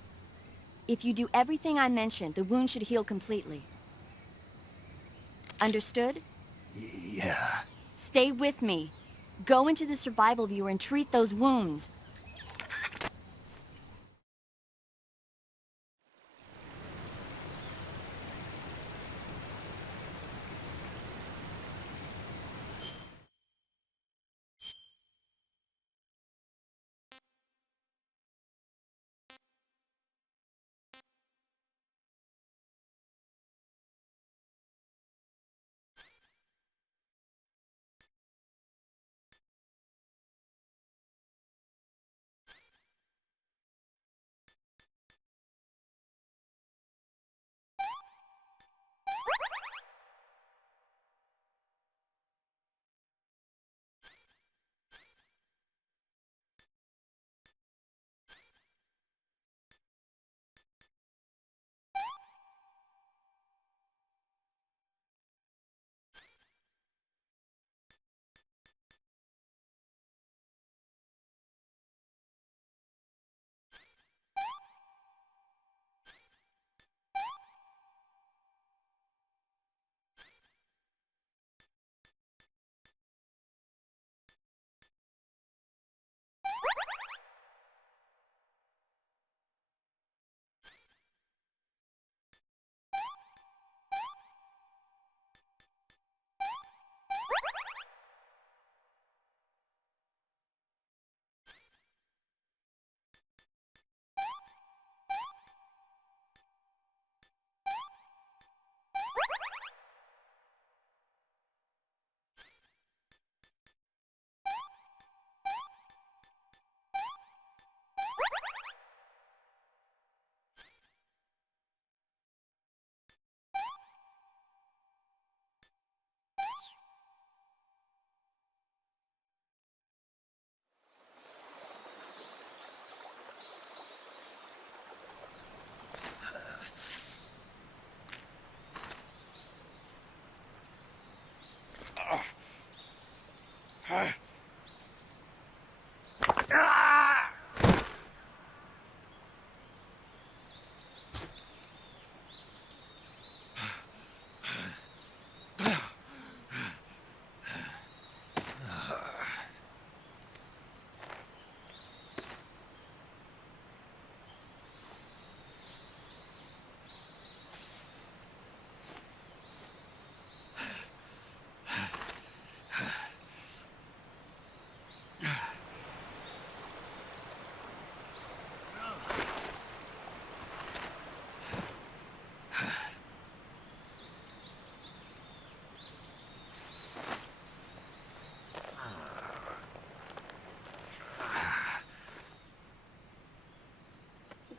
If you do everything I mentioned, the wound should heal completely. Understood? Yeah. Stay with me. Go into the survival viewer and treat those wounds.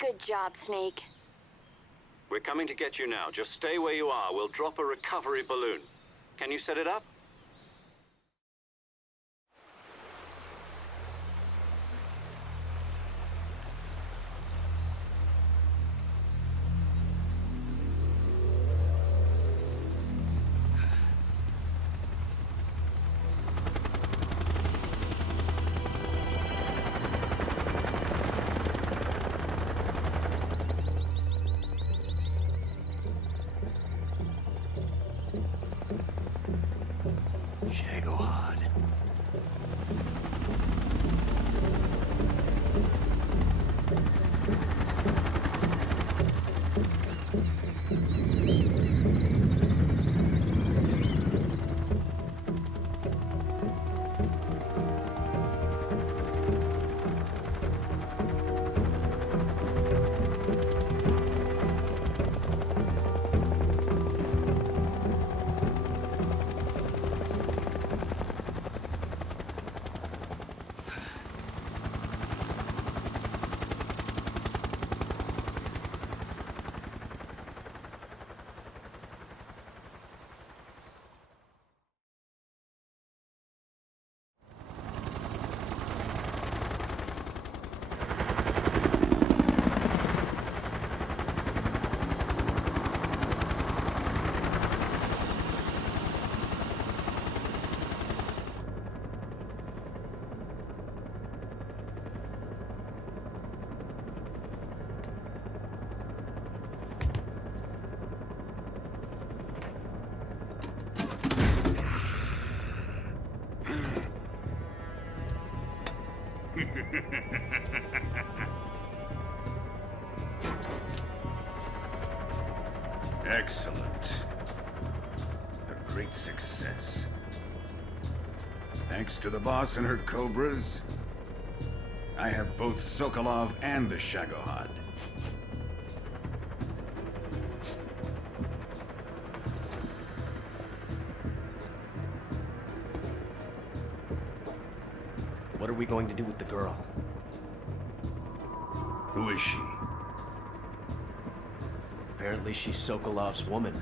Good job, Snake. We're coming to get you now. Just stay where you are. We'll drop a recovery balloon. Can you set it up? Shagohod. Excellent. A great success. Thanks to the boss and her cobras, I have both Sokolov and the Shagohod. What are we going to do with the girl? Who is she? Apparently she's Sokolov's woman.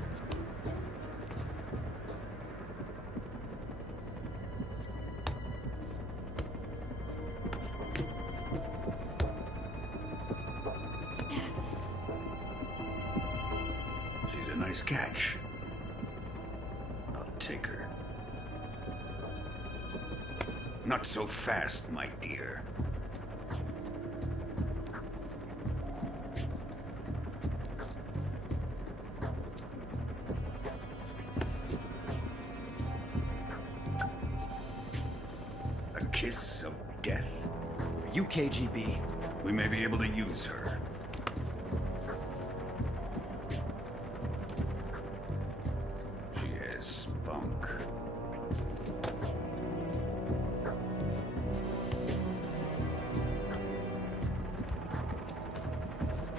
She's a nice catch. I'll take her. Not so fast, my dear. A kiss of death. Are you KGB? We may be able to use her. She has spunk.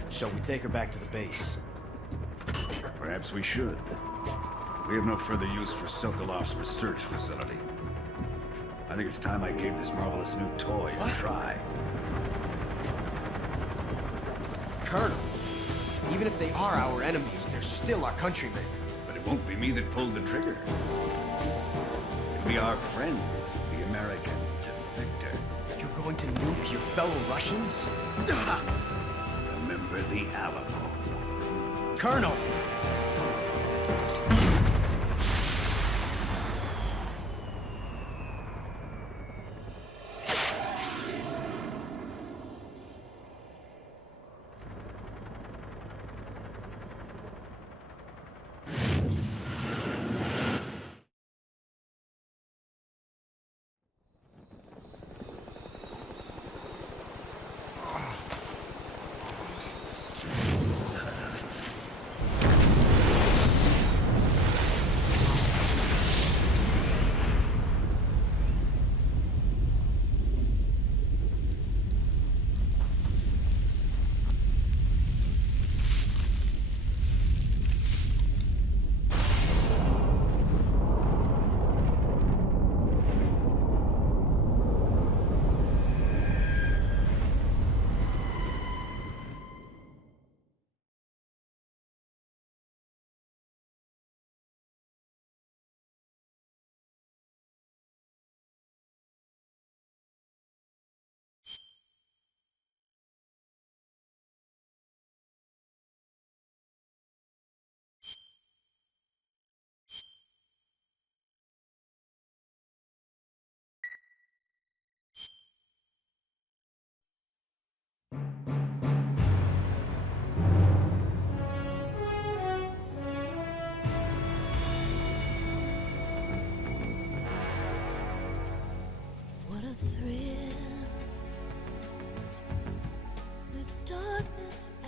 Shall we take her back to the base? Perhaps we should. We have no further use for Sokolov's research facility. I think it's time I gave this marvelous new toy a try. Colonel, even if they are our enemies, they're still our countrymen. But it won't be me that pulled the trigger. It'll be our friend, the American defector. You're going to nuke your fellow Russians? Remember the Alamo. Colonel!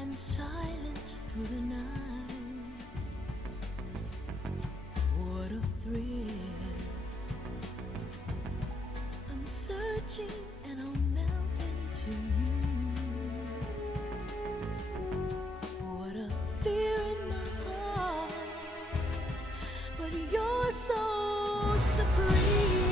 and silence through the night. What a thrill. I'm searching and I'll melt into you. What a fear in my heart, but you're so supreme.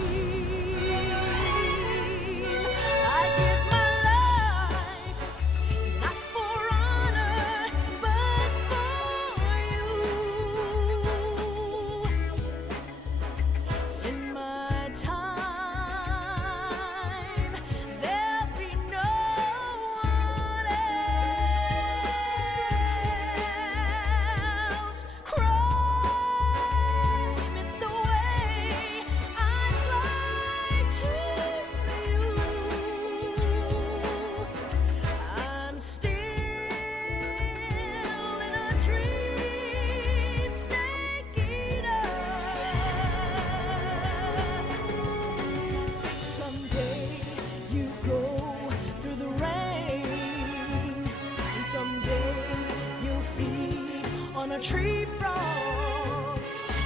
A tree frog,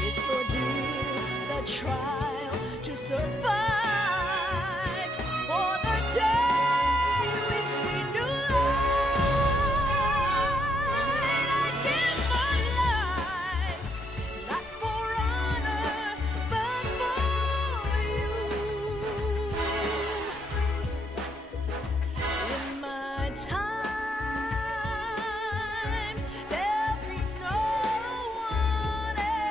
it's ordeal, the trial to survive. For the day we see new light, I give my life, not for honor, but for you. In my time, there'll be no one else.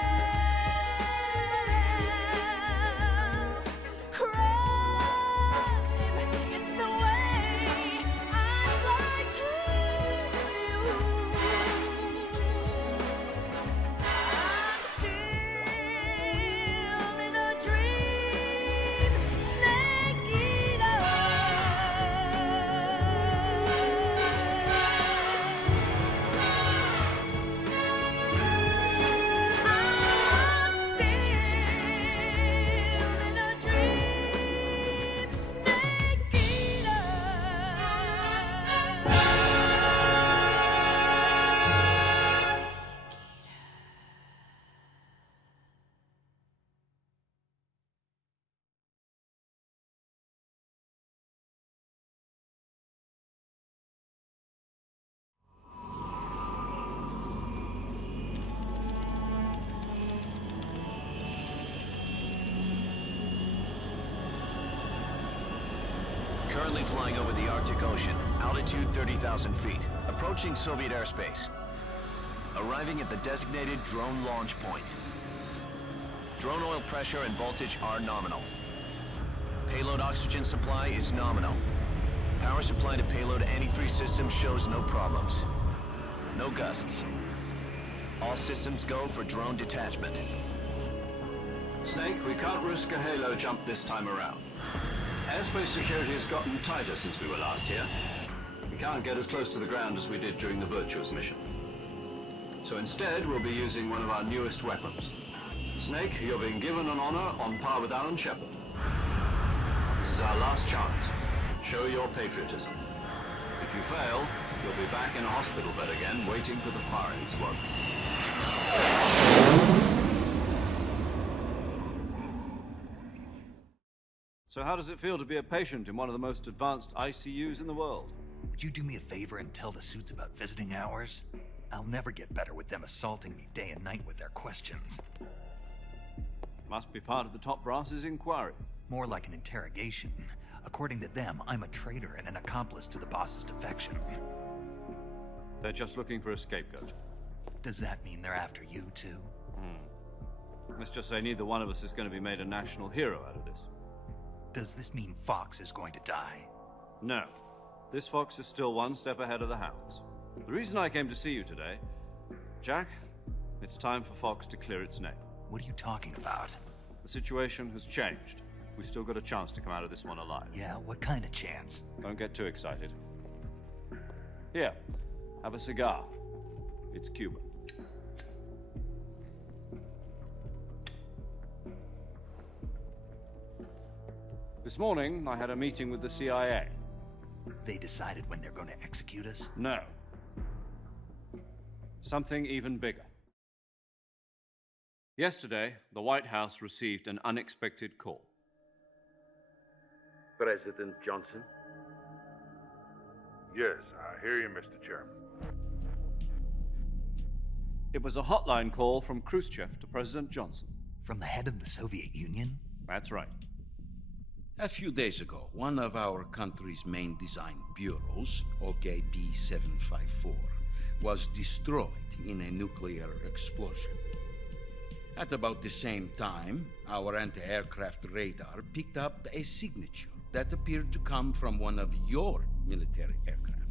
Crime, it's the way I fly to you. I'm still in a dream, snake eater. I'm still in a dream, snake eater. Currently flying over the Arctic Ocean, altitude 30,000 feet, approaching Soviet airspace. Arriving at the designated drone launch point. Drone oil pressure and voltage are nominal. Payload oxygen supply is nominal. Power supply to payload antifreeze system shows no problems. No gusts. All systems go for drone detachment. Snake, we can't risk a halo jump this time around. Airspace security has gotten tighter since we were last here. We can't get as close to the ground as we did during the Virtuous mission. So instead, we'll be using one of our newest weapons. Snake, you're being given an honor on par with Alan Shepard. This is our last chance. Show your patriotism. If you fail, you'll be back in a hospital bed again, waiting for the firing squad. So how does it feel to be a patient in one of the most advanced ICUs in the world? Would you do me a favor and tell the suits about visiting hours? I'll never get better with them assaulting me day and night with their questions. Must be part of the top brass's inquiry. More like an interrogation. According to them, I'm a traitor and an accomplice to the boss's defection. They're just looking for a scapegoat. Does that mean they're after you, too? Let's just say neither one of us is going to be made a national hero out of this. Does this mean Fox is going to die? No. This fox is still one step ahead of the hounds. The reason I came to see you today, Jack, it's time for Fox to clear its name. What are you talking about? The situation has changed. We still got a chance to come out of this one alive. Yeah, what kind of chance? Don't get too excited. Here, have a cigar. It's Cuban. This morning, I had a meeting with the CIA. They decided when they're going to execute us? No. something even bigger. Yesterday, the White House received an unexpected call. President Johnson? Yes, I hear you, Mr. Chairman. It was a hotline call from Khrushchev to President Johnson. From the head of the Soviet Union? That's right. A few days ago, one of our country's main design bureaus, OKB 754, was destroyed in a nuclear explosion. At about the same time, our anti-aircraft radar picked up a signature that appeared to come from one of your military aircraft.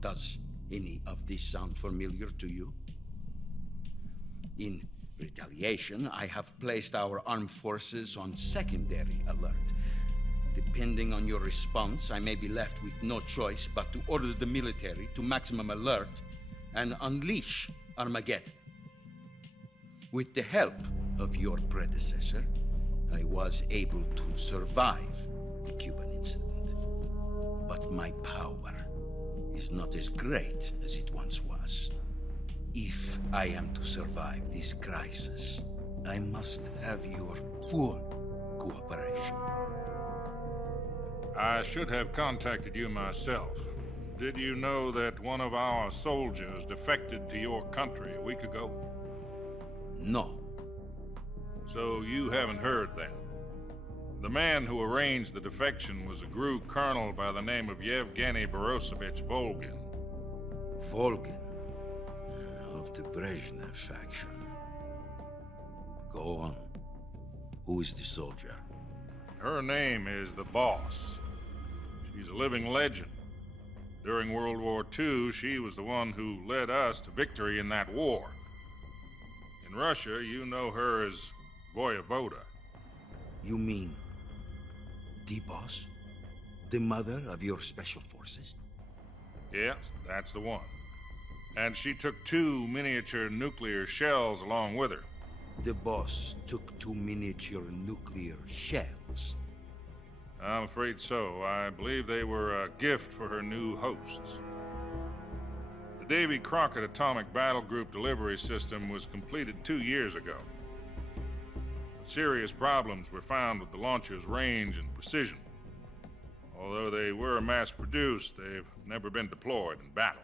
Does any of this sound familiar to you? In retaliation, I have placed our armed forces on secondary alert. Depending on your response, I may be left with no choice but to order the military to maximum alert and unleash Armageddon. With the help of your predecessor, I was able to survive the Cuban incident. But my power is not as great as it once was. If I am to survive this crisis, I must have your full cooperation. I should have contacted you myself. Did you know that one of our soldiers defected to your country a week ago? No. So you haven't heard then. The man who arranged the defection was a GRU colonel by the name of Yevgeny Borisovich Volgin. Volgin? Of the Brezhnev faction. Go on. Who is the soldier? Her name is the Boss. She's a living legend. During World War II, she was the one who led us to victory in that war. In Russia, you know her as Voyevoda. You mean the Boss? The mother of your special forces? Yes, that's the one. And she took 2 miniature nuclear shells along with her. The Boss took 2 miniature nuclear shells? I'm afraid so. I believe they were a gift for her new hosts. The Davy Crockett Atomic Battle Group delivery system was completed 2 years ago. But serious problems were found with the launcher's range and precision. Although they were mass-produced, they've never been deployed in battle.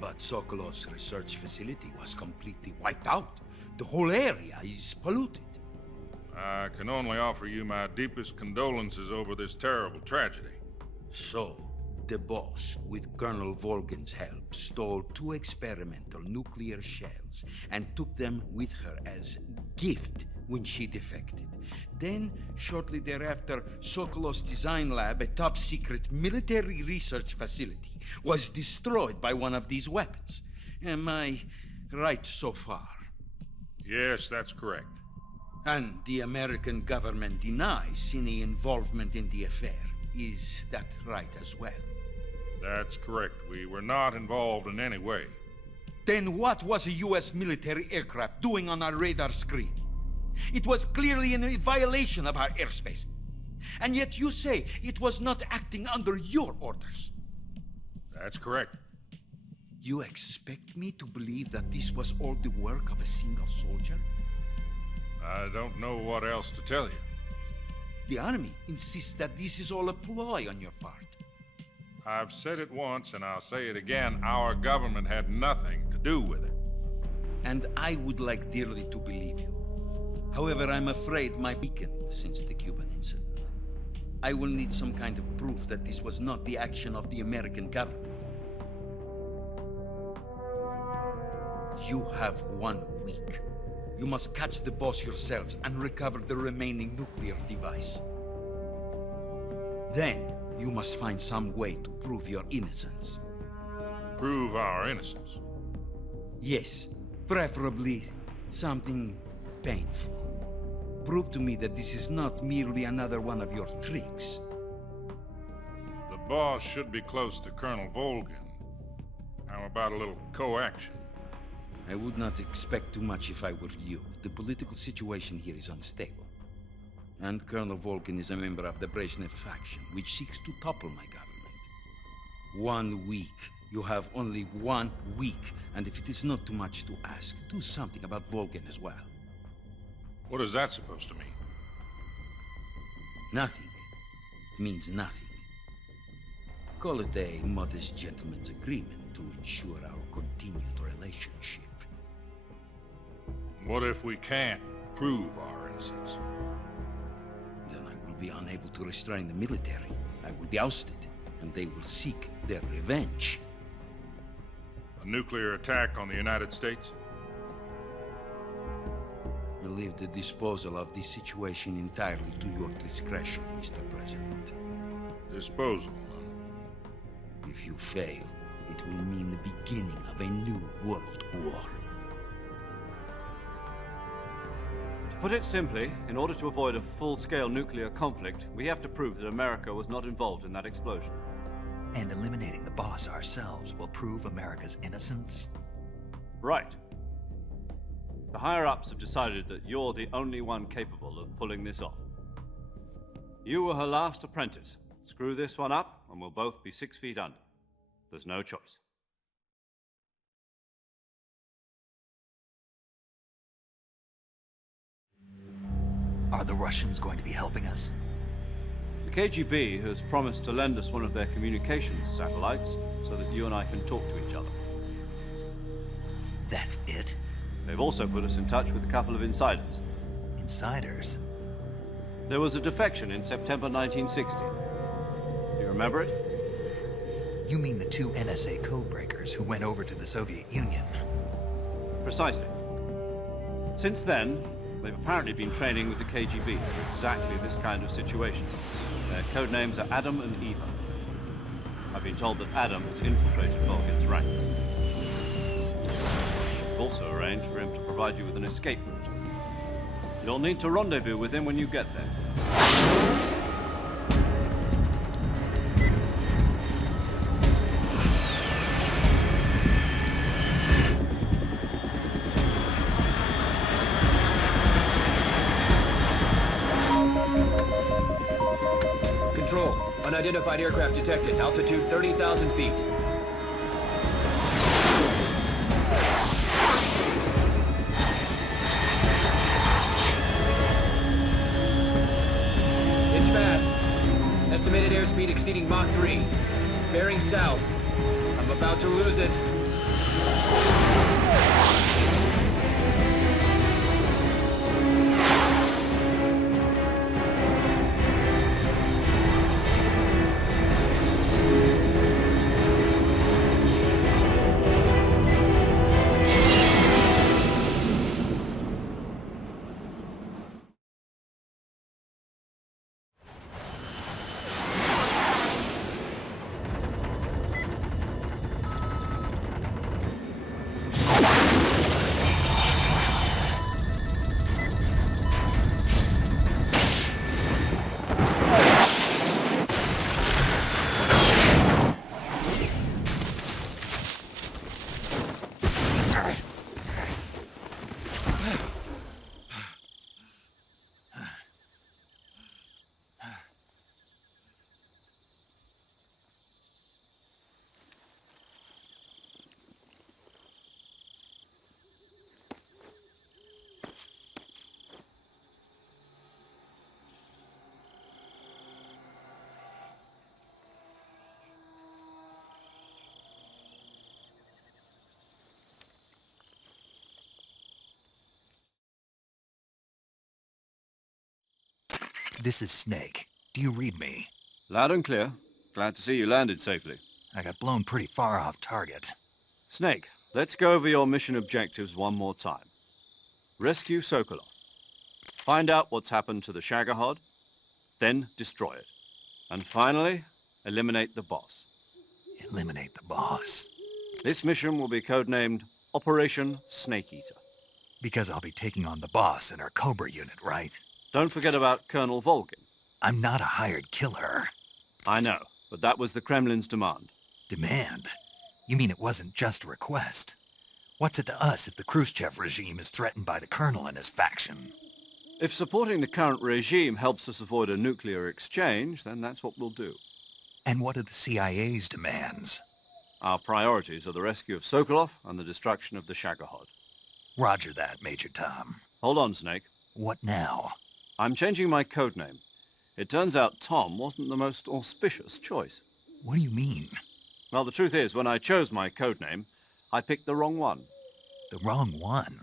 But Sokolov's research facility was completely wiped out. The whole area is polluted. I can only offer you my deepest condolences over this terrible tragedy. So, the Boss, with Colonel Volgin's help, stole 2 experimental nuclear shells and took them with her as gift when she defected. Then, shortly thereafter, Sokolov's design lab, a top-secret military research facility, was destroyed by one of these weapons. Am I right so far? Yes, that's correct. And the American government denies any involvement in the affair. Is that right as well? That's correct. We were not involved in any way. Then what was a U.S. military aircraft doing on our radar screen? It was clearly in violation of our airspace. And yet you say it was not acting under your orders. That's correct. You expect me to believe that this was all the work of a single soldier? I don't know what else to tell you. The Army insists that this is all a ploy on your part. I've said it once and I'll say it again. Our government had nothing to do with it. And I would like dearly to believe you. However, I'm afraid my weakened since the Cuban incident. I will need some kind of proof that this was not the action of the American government. You have 1 week. You must catch the Boss yourselves and recover the remaining nuclear device. Then, you must find some way to prove your innocence. Prove our innocence? Yes, preferably something painful. Prove to me that this is not merely another one of your tricks. The Boss should be close to Colonel Volgin. How about a little co-action? I would not expect too much if I were you. The political situation here is unstable. And Colonel Volgin is a member of the Brezhnev faction, which seeks to topple my government. 1 week. You have only 1 week, and if it is not too much to ask, do something about Volgin as well. What is that supposed to mean? Nothing. It means nothing. Call it a modest gentleman's agreement to ensure our continued relationship. What if we can't prove our innocence? Then I will be unable to restrain the military. I will be ousted, and they will seek their revenge. A nuclear attack on the United States? I leave the disposal of this situation entirely to your discretion, Mr. President. Disposal? If you fail, it will mean the beginning of a new world war. To put it simply, in order to avoid a full-scale nuclear conflict, we have to prove that America was not involved in that explosion. And eliminating the boss ourselves will prove America's innocence? Right. The higher-ups have decided that you're the only one capable of pulling this off. You were her last apprentice. Screw this one up, and we'll both be 6 feet under. There's no choice. Are the Russians going to be helping us? The KGB has promised to lend us one of their communications satellites so that you and I can talk to each other. That's it? They've also put us in touch with a couple of insiders. Insiders? There was a defection in September 1960. Do you remember it? You mean the 2 NSA codebreakers who went over to the Soviet Union? Precisely. Since then, they've apparently been training with the KGB for exactly this kind of situation. Their code names are Adam and Eva. I've been told that Adam has infiltrated Volgin's ranks. We've also arranged for him to provide you with an escape route. You'll need to rendezvous with him when you get there. Control. Unidentified aircraft detected. Altitude 30,000 feet. It's fast. Estimated airspeed exceeding Mach 3. Bearing south. I'm about to lose it. This is Snake. Do you read me? Loud and clear. Glad to see you landed safely. I got blown pretty far off target. Snake, let's go over your mission objectives one more time. Rescue Sokolov. Find out what's happened to the Shagohod, then destroy it. And finally, eliminate the boss. Eliminate the boss? This mission will be codenamed Operation Snake Eater. Because I'll be taking on the boss and our Cobra unit, right? Don't forget about Colonel Volgin. I'm not a hired killer. I know, but that was the Kremlin's demand. Demand? You mean it wasn't just a request? What's it to us if the Khrushchev regime is threatened by the Colonel and his faction? If supporting the current regime helps us avoid a nuclear exchange, then that's what we'll do. And what are the CIA's demands? Our priorities are the rescue of Sokolov and the destruction of the Shagohod. Roger that, Major Tom. Hold on, Snake. What now? I'm changing my code name. It turns out Tom wasn't the most auspicious choice. What do you mean? Well, the truth is, when I chose my code name, I picked the wrong one. The wrong one?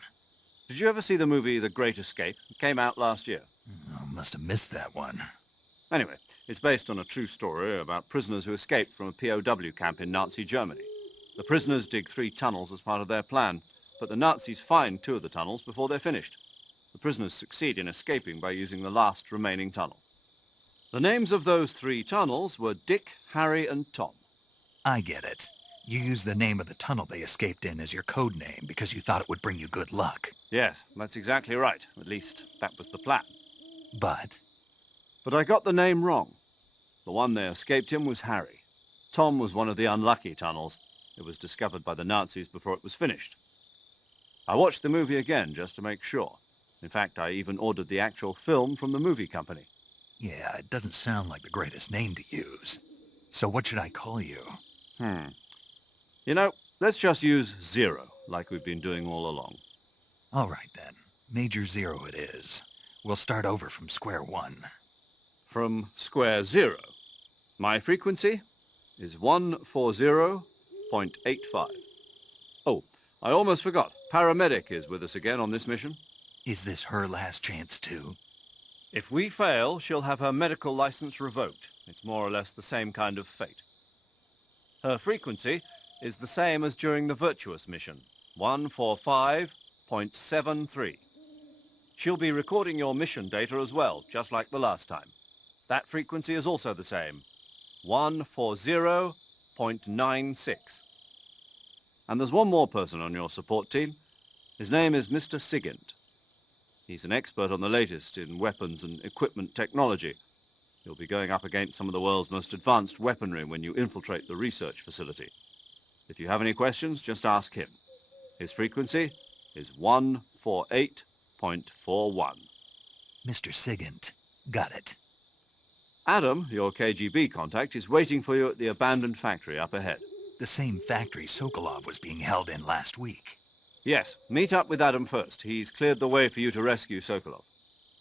Did you ever see the movie The Great Escape? It came out last year. Oh, must have missed that one. Anyway, it's based on a true story about prisoners who escaped from a POW camp in Nazi Germany. The prisoners dig 3 tunnels as part of their plan, but the Nazis find 2 of the tunnels before they're finished. The prisoners succeed in escaping by using the last remaining tunnel. The names of those 3 tunnels were Dick, Harry, and Tom. I get it. You used the name of the tunnel they escaped in as your code name because you thought it would bring you good luck. Yes, that's exactly right. At least, that was the plan. But I got the name wrong. The one they escaped in was Harry. Tom was one of the unlucky tunnels. It was discovered by the Nazis before it was finished. I watched the movie again just to make sure. In fact, I even ordered the actual film from the movie company. yeah, it doesn't sound like the greatest name to use. So what should I call you? You know, let's just use Zero, like we've been doing all along. All right, then. Major Zero it is. We'll start over from square one. From square 0. My frequency is 140.85. Oh, I almost forgot. Paramedic is with us again on this mission. Is this her last chance, too? If we fail, she'll have her medical license revoked. It's more or less the same kind of fate. Her frequency is the same as during the Virtuous mission, 145.73. She'll be recording your mission data as well, just like the last time. That frequency is also the same, 140.96. And there's one more person on your support team. His name is Mr. Sigint. He's an expert on the latest in weapons and equipment technology. You'll be going up against some of the world's most advanced weaponry when you infiltrate the research facility. If you have any questions, just ask him. His frequency is 148.41. Mr. Sigint. Got it. Adam, your KGB contact, is waiting for you at the abandoned factory up ahead. The same factory Sokolov was being held in last week. Yes, meet up with Adam first. He's cleared the way for you to rescue Sokolov.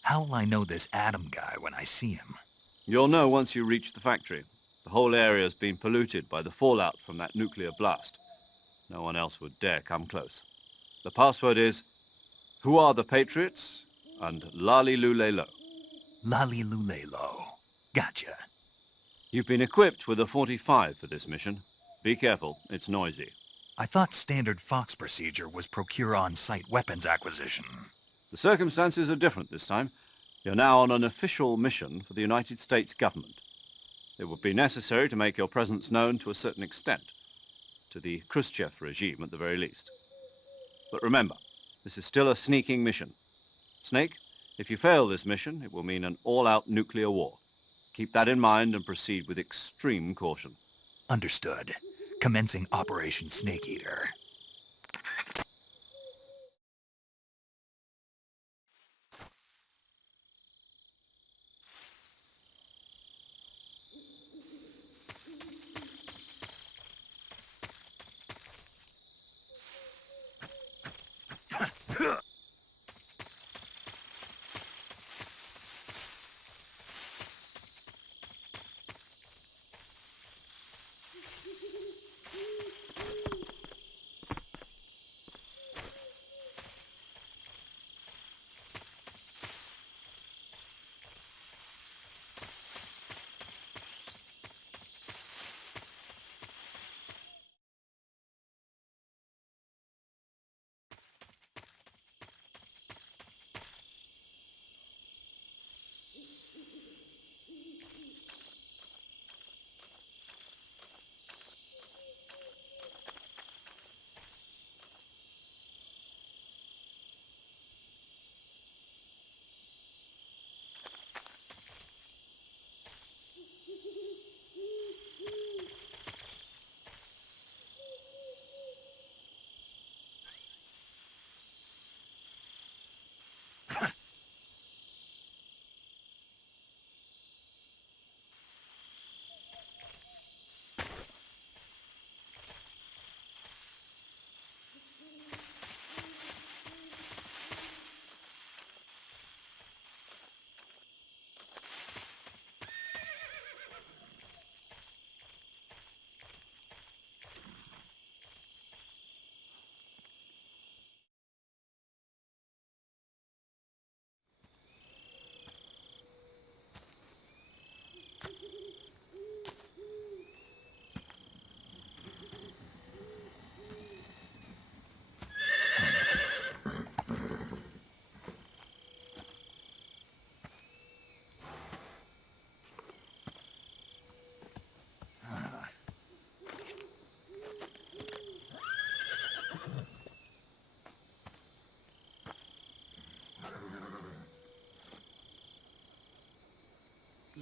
How will I know this Adam guy when I see him? You'll know once you reach the factory. The whole area's been polluted by the fallout from that nuclear blast. No one else would dare come close. The password is, "Who are the Patriots?" and Lali Lule Lo. Lali Lule Lo. Gotcha. You've been equipped with a 45 for this mission. Be careful, it's noisy. I thought standard Fox procedure was procure on-site weapons acquisition. The circumstances are different this time. You're now on an official mission for the United States government. It would be necessary to make your presence known to a certain extent, to the Khrushchev regime at the very least. But remember, this is still a sneaking mission. Snake, if you fail this mission, it will mean an all-out nuclear war. Keep that in mind and proceed with extreme caution. Understood. Commencing Operation Snake Eater.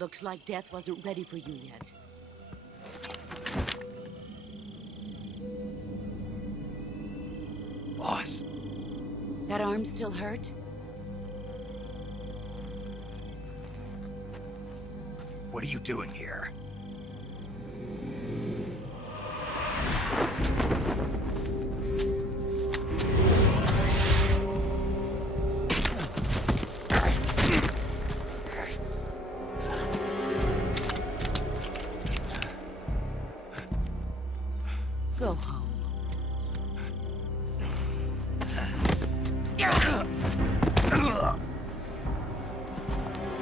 Looks like death wasn't ready for you yet. Boss. That arm still hurt? What are you doing here? Go home.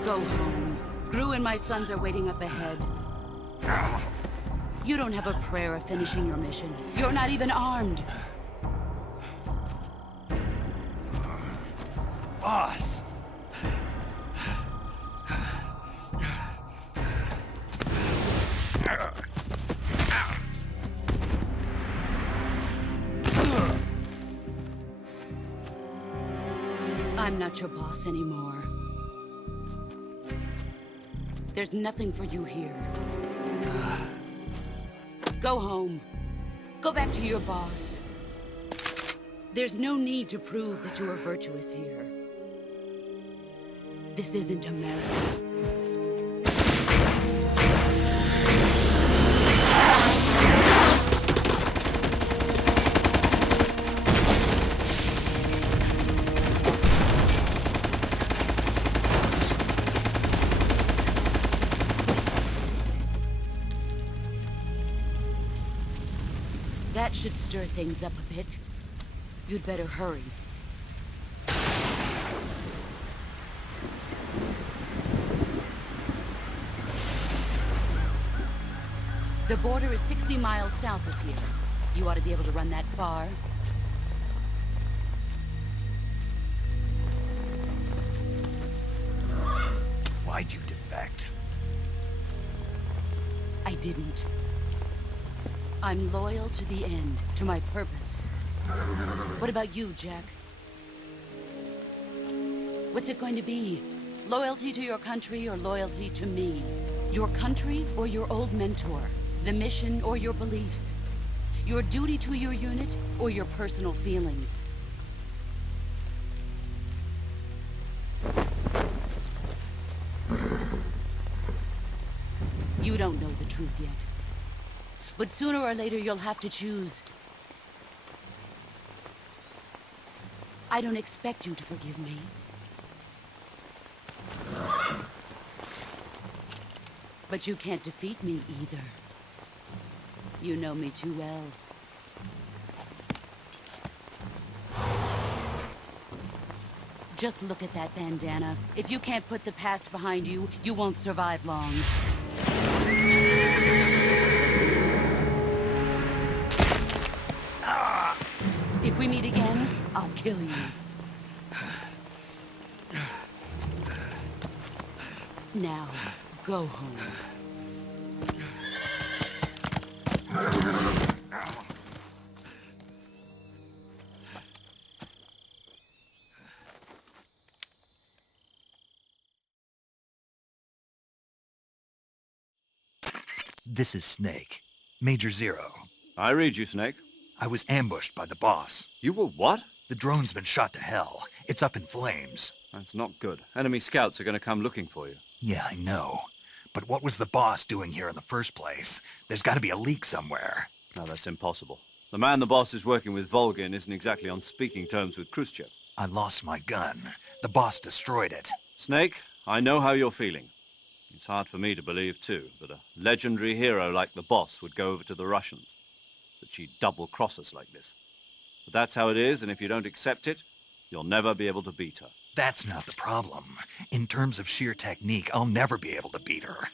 Go home. Gru and my sons are waiting up ahead. You don't have a prayer of finishing your mission. You're not even armed. Boss! I'm not your boss anymore. There's nothing for you here. Go home. Go back to your boss. There's no need to prove that you are virtuous here. This isn't America. That should stir things up a bit. You'd better hurry. The border is 60 miles south of here. You ought to be able to run that far. Why'd you defect? I didn't. I'm loyal to the end, to my purpose. What about you, Jack? What's it going to be? Loyalty to your country or loyalty to me? Your country or your old mentor? The mission or your beliefs? Your duty to your unit or your personal feelings? You don't know the truth yet. But sooner or later, you'll have to choose. I don't expect you to forgive me. But you can't defeat me either. You know me too well. Just look at that bandana. If you can't put the past behind you, you won't survive long. If we meet again, I'll kill you. Now, go home. This is Snake. Major Zero. I read you, Snake. I was ambushed by the boss. You were what? The drone's been shot to hell. It's up in flames. That's not good. Enemy scouts are going to come looking for you. Yeah, I know. But what was the boss doing here in the first place? There's got to be a leak somewhere. No, that's impossible. The man the boss is working with, Volgin, isn't exactly on speaking terms with Khrushchev. I lost my gun. The boss destroyed it. Snake, I know how you're feeling. It's hard for me to believe, too, that a legendary hero like the boss would go over to the Russians. That she'd double-cross us like this. But that's how it is, and if you don't accept it, you'll never be able to beat her. That's not the problem. In terms of sheer technique, I'll never be able to beat her.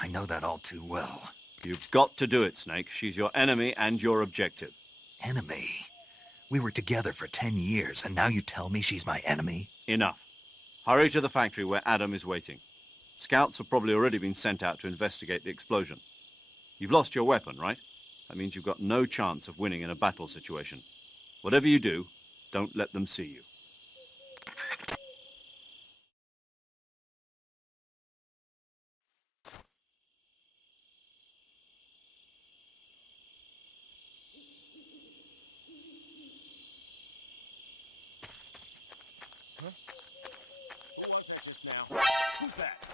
I know that all too well. You've got to do it, Snake. She's your enemy and your objective. Enemy? We were together for 10 years, and now you tell me she's my enemy? Enough. Hurry to the factory where Adam is waiting. Scouts have probably already been sent out to investigate the explosion. You've lost your weapon, right? That means you've got no chance of winning in a battle situation. Whatever you do, don't let them see you. just now. Who's that?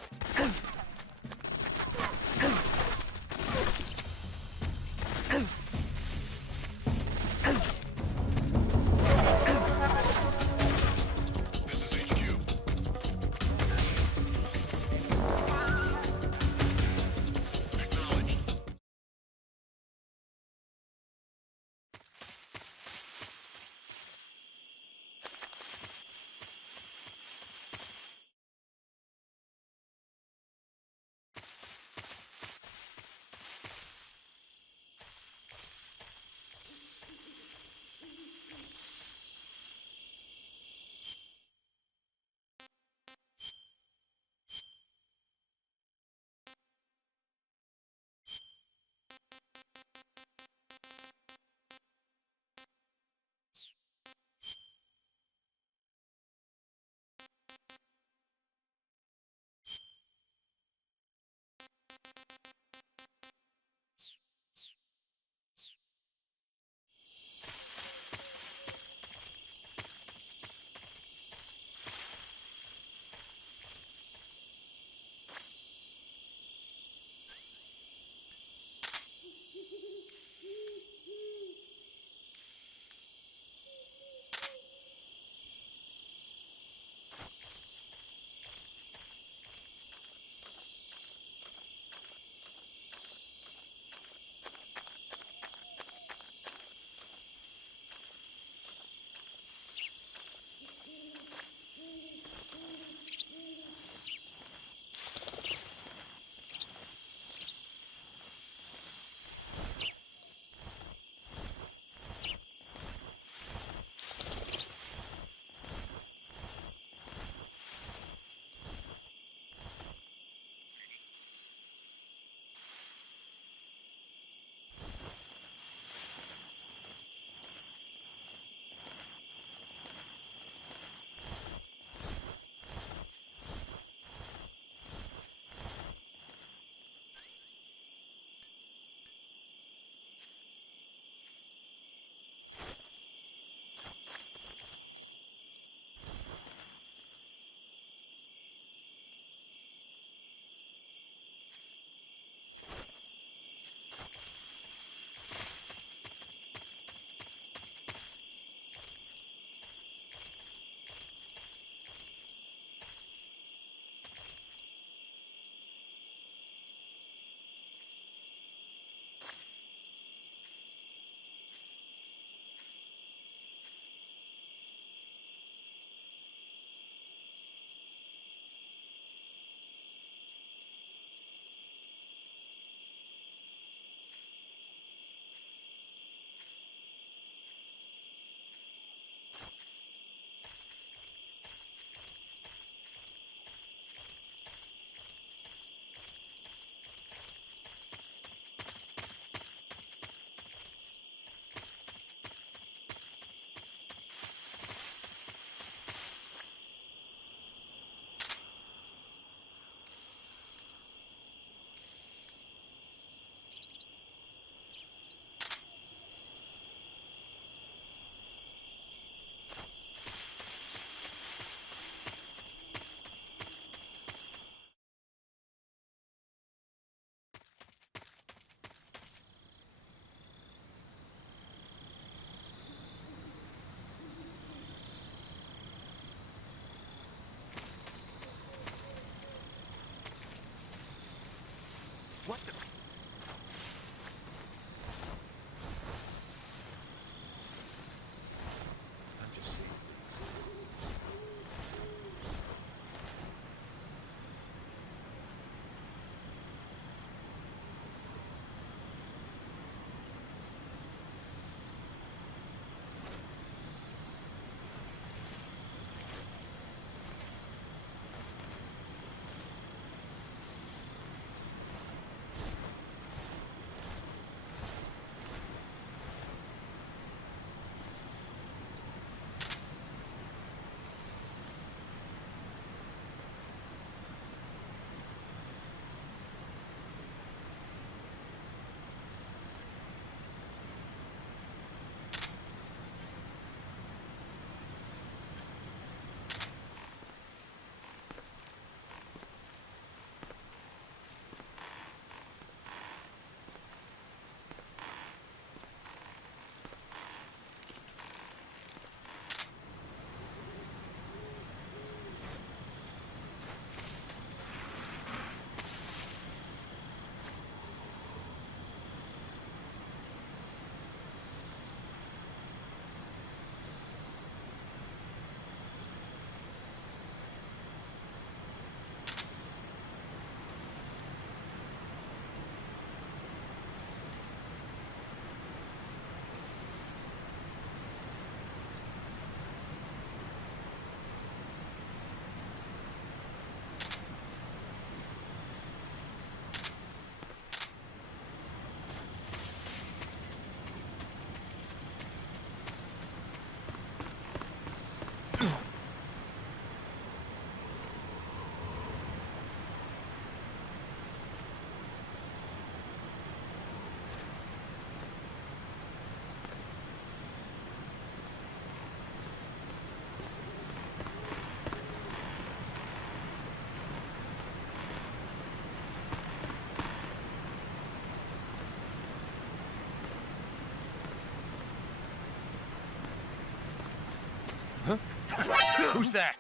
Who's that?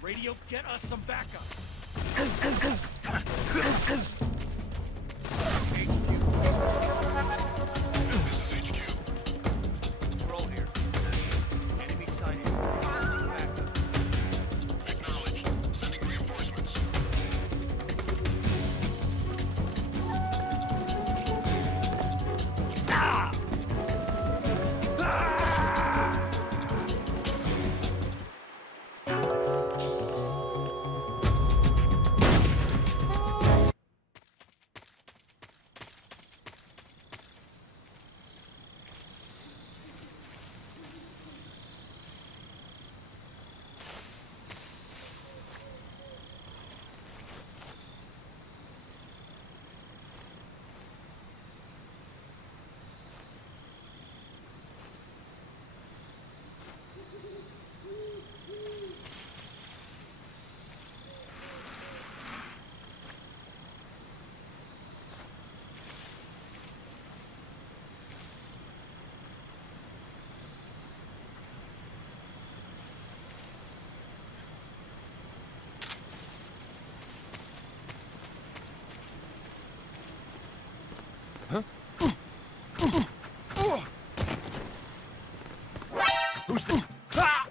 Radio, get us some backup. This is HQ. Control here. Enemy sighted. Backup. Acknowledged. Sending reinforcements. Who's this? Ah!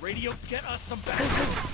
Radio, get us some backup.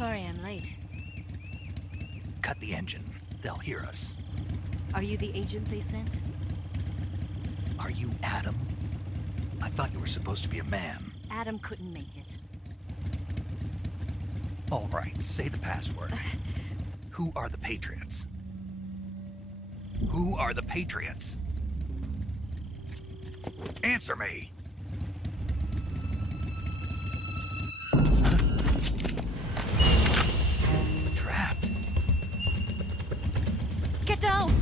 Sorry I'm late. Cut the engine. They'll hear us. Are you the agent they sent? Are you Adam? I thought you were supposed to be a man. Adam couldn't make it. All right, say the password. Who are the Patriots? Who are the Patriots? Answer me! Trapped. Get down!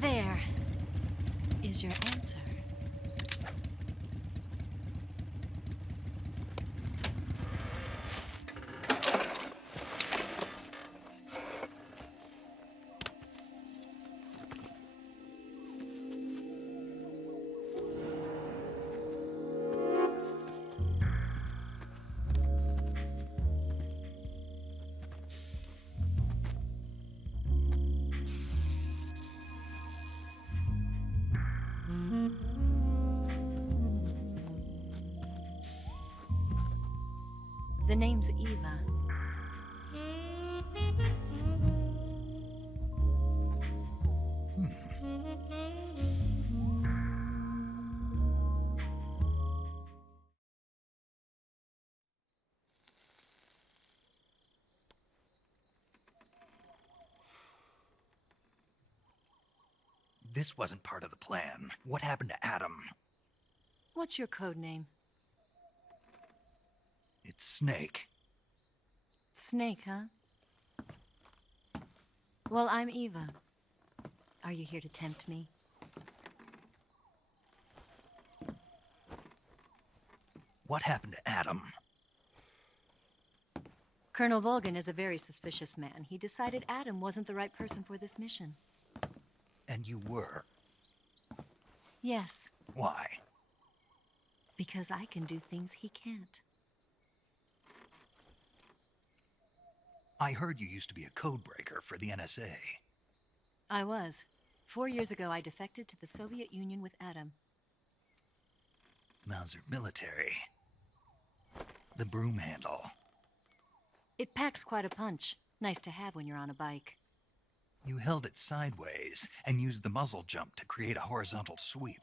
There is your answer. The name's Eva. This wasn't part of the plan. What happened to Adam? What's your code name? It's Snake. Snake, huh? Well, I'm Eva. Are you here to tempt me? What happened to Adam? Colonel Volgin is a very suspicious man. He decided Adam wasn't the right person for this mission. And you were. Yes, Why? because I can do things he can't. I heard you used to be a codebreaker for the NSA. I was. 4 years ago, I defected to the Soviet Union with Adam. Mauser military. The broom handle. It packs quite a punch. Nice to have when you're on a bike. You held it sideways and used the muzzle jump to create a horizontal sweep.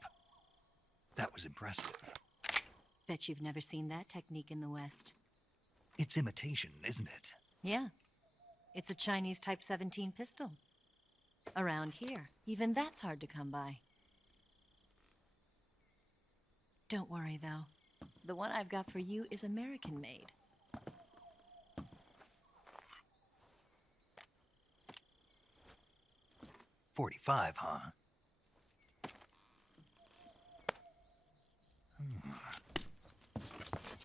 That was impressive. Bet you've never seen that technique in the West. It's imitation, isn't it? Yeah. It's a Chinese Type 17 pistol. Around here, even that's hard to come by. Don't worry, though. The one I've got for you is American-made. .45, huh?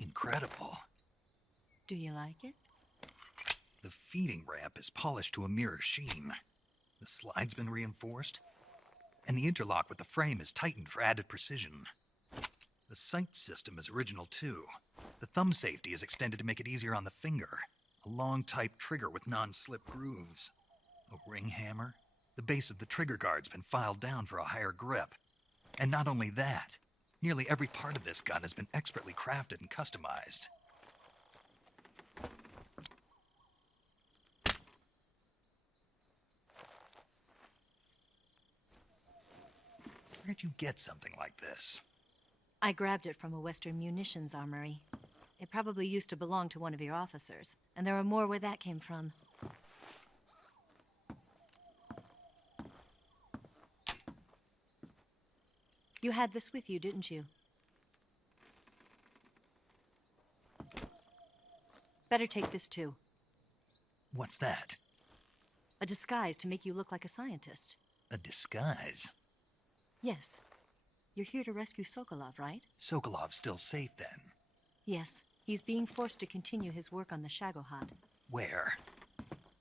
Incredible. Do you like it? The feeding ramp is polished to a mirror sheen. The slide's been reinforced, and the interlock with the frame is tightened for added precision. The sight system is original too. The thumb safety is extended to make it easier on the finger. A long type trigger with non-slip grooves. A ring hammer. The base of the trigger guard's been filed down for a higher grip. And not only that, nearly every part of this gun has been expertly crafted and customized. Where'd you get something like this? I grabbed it from a Western munitions armory. It probably used to belong to one of your officers, and there are more where that came from. You had this with you, didn't you? Better take this too. What's that? A disguise to make you look like a scientist. A disguise? Yes. You're here to rescue Sokolov, right? Sokolov's still safe then? Yes. He's being forced to continue his work on the Shagohod. Where?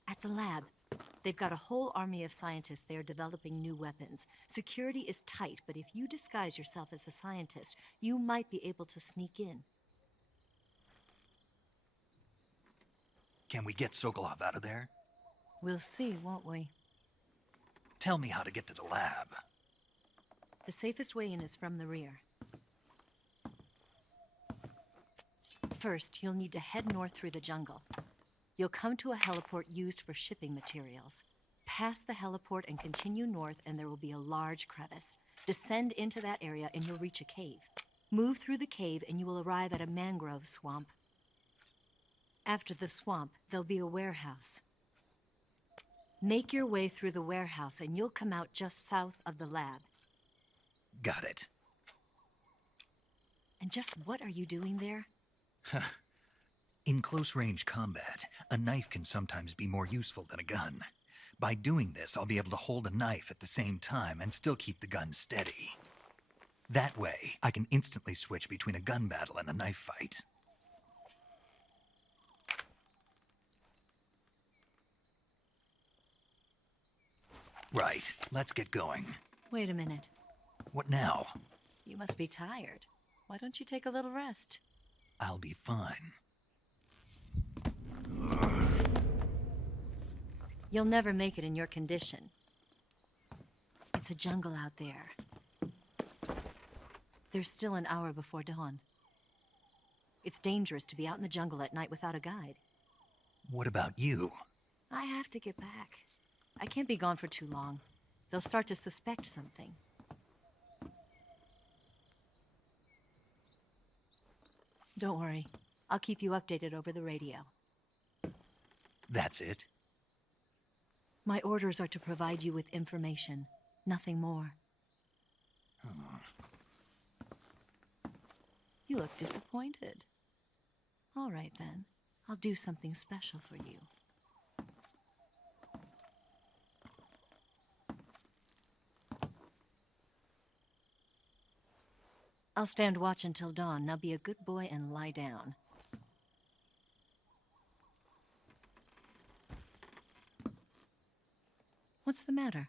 At the lab. They've got a whole army of scientists there developing new weapons. Security is tight, but if you disguise yourself as a scientist, you might be able to sneak in. Can we get Sokolov out of there? We'll see, won't we? Tell me how to get to the lab. The safest way in is from the rear. First, you'll need to head north through the jungle. You'll come to a heliport used for shipping materials. Pass the heliport and continue north, and there will be a large crevice. Descend into that area, and you'll reach a cave. Move through the cave, and you will arrive at a mangrove swamp. After the swamp, there'll be a warehouse. Make your way through the warehouse, and you'll come out just south of the lab. Got it. And just what are you doing there? In close-range combat, a knife can sometimes be more useful than a gun. By doing this, I'll be able to hold a knife at the same time and still keep the gun steady. That way, I can instantly switch between a gun battle and a knife fight. Right, let's get going. Wait a minute. What now? You must be tired. Why don't you take a little rest? I'll be fine. You'll never make it in your condition. It's a jungle out there. There's still an hour before dawn. It's dangerous to be out in the jungle at night without a guide. What about you? I have to get back. I can't be gone for too long. They'll start to suspect something. Don't worry. I'll keep you updated over the radio. That's it? My orders are to provide you with information, nothing more. You look disappointed. All right, then. I'll do something special for you. I'll stand watch until dawn. Now be a good boy and lie down. What's the matter?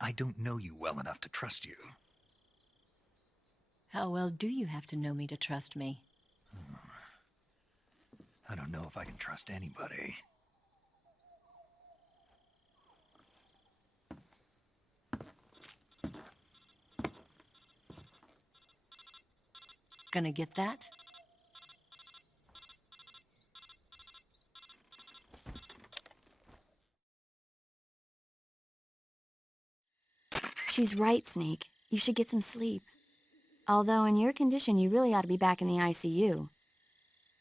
I don't know you well enough to trust you. How well do you have to know me to trust me? I don't know if I can trust anybody. Gonna get that? She's right, Snake. You should get some sleep. Although in your condition, you really ought to be back in the ICU.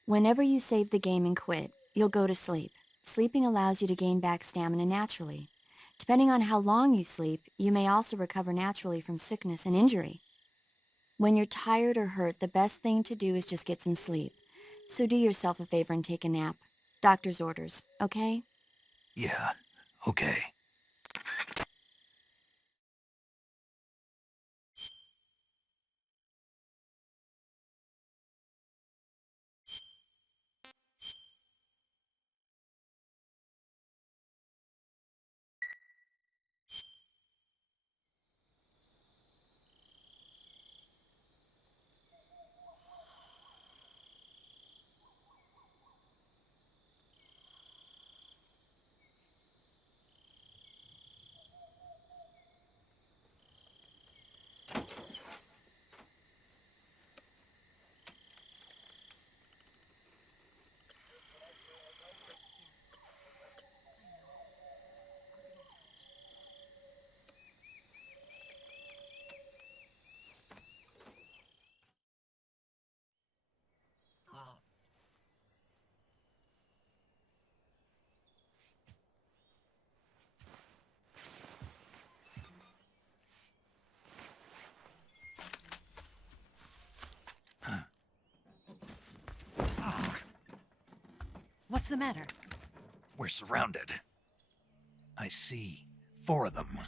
Whenever you save the game and quit, you'll go to sleep. Sleeping allows you to gain back stamina naturally. Depending on how long you sleep, you may also recover naturally from sickness and injury. When you're tired or hurt, the best thing to do is just get some sleep. So do yourself a favor and take a nap. Doctor's orders, okay? Yeah, okay. What's the matter? We're surrounded. I see 4 of them.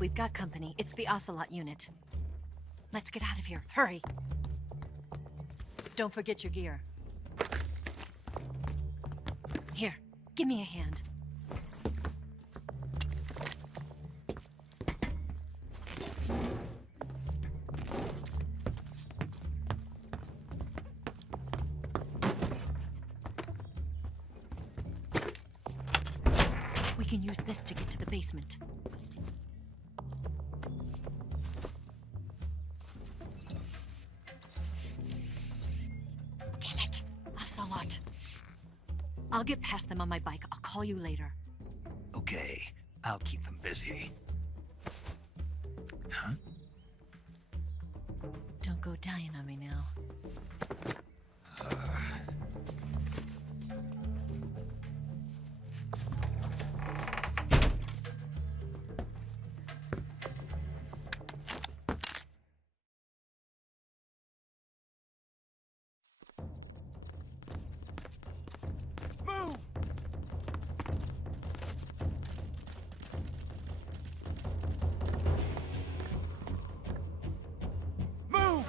We've got company. It's the Ocelot unit. Let's get out of here. Hurry. Don't forget your gear. Here, give me a hand. We can use this to get to the basement. Damn it! Ocelot. I'll get past them on my bike. I'll call you later. Okay, I'll keep them busy. Huh? Don't go dying on me now. Move! Move!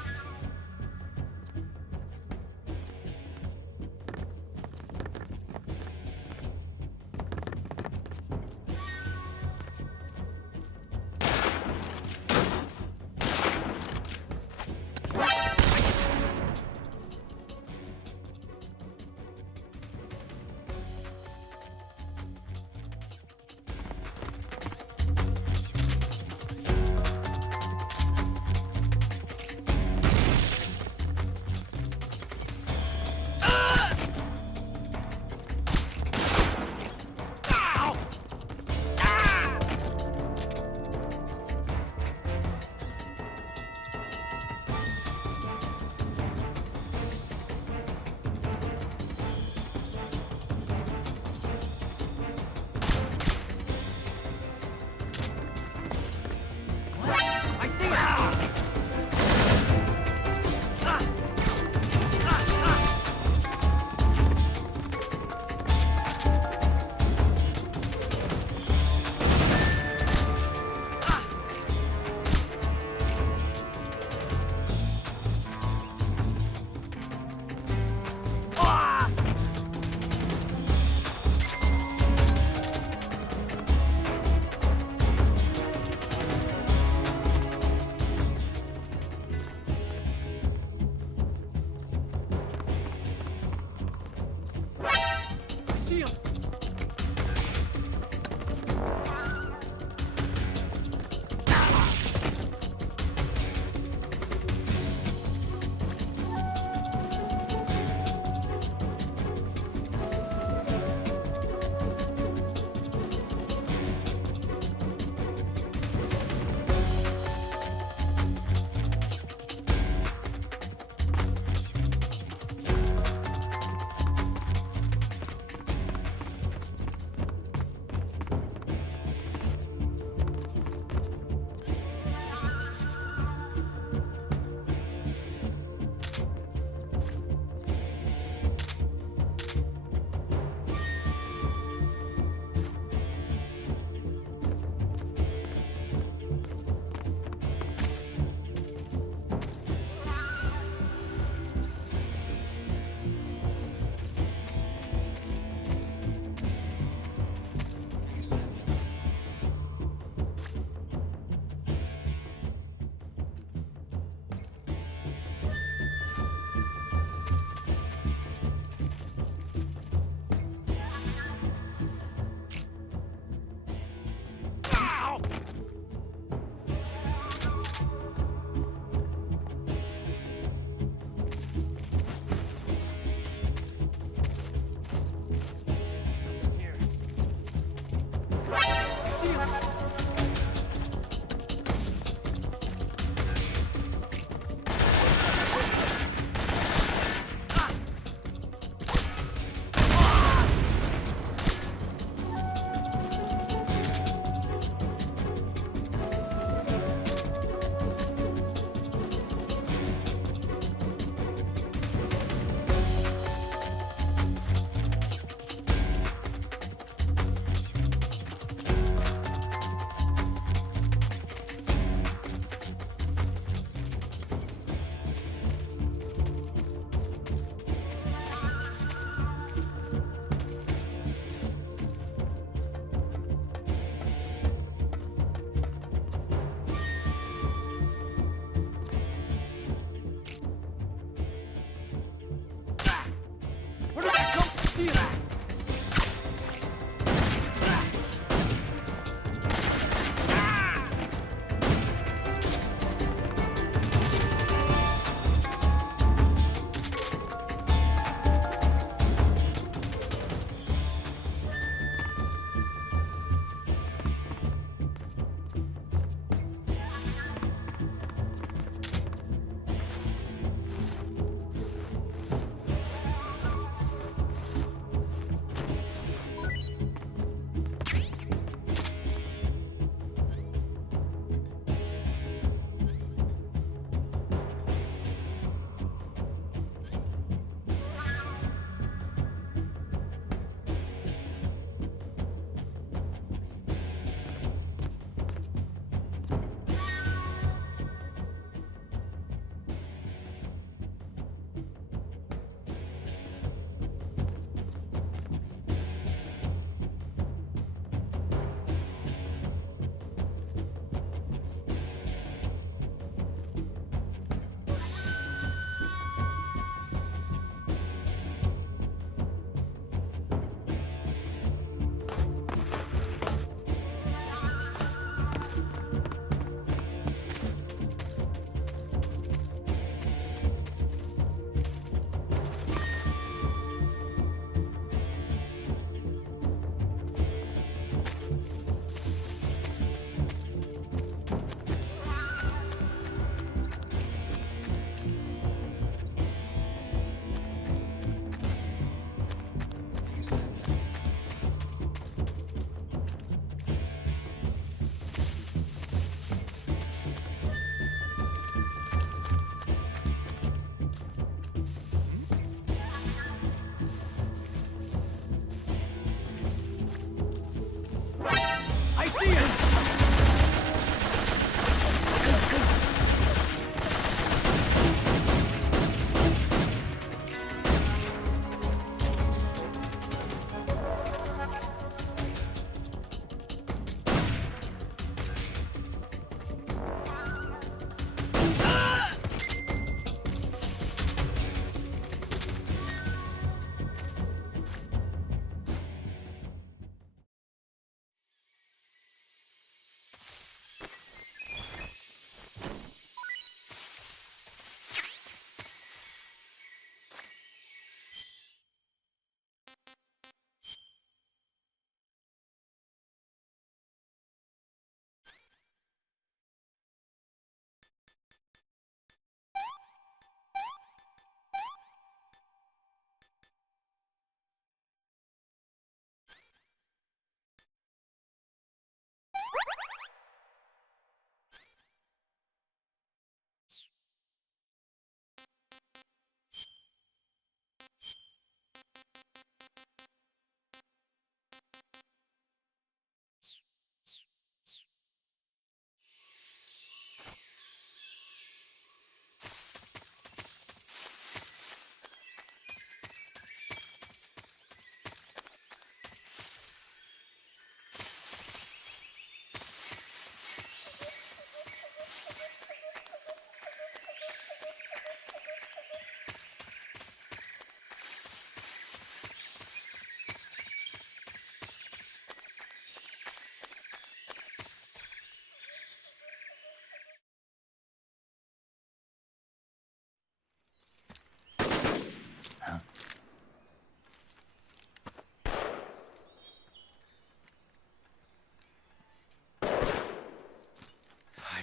see that!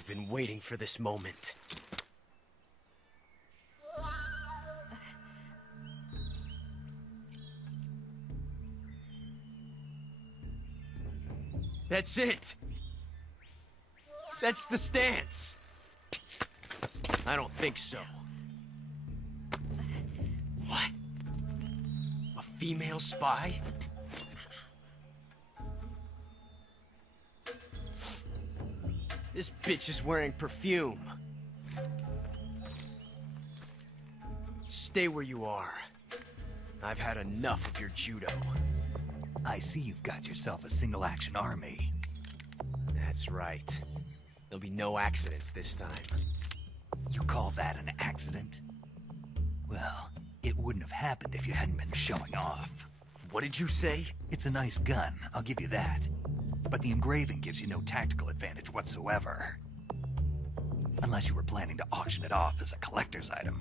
I've been waiting for this moment. That's it! That's the stance! I don't think so. What? A female spy? This bitch is wearing perfume. Stay where you are. I've had enough of your judo. I see you've got yourself a single-action army. That's right. There'll be no accidents this time. You call that an accident? Well, it wouldn't have happened if you hadn't been showing off. What did you say? It's a nice gun, I'll give you that. But the engraving gives you no tactical advantage whatsoever. Unless you were planning to auction it off as a collector's item.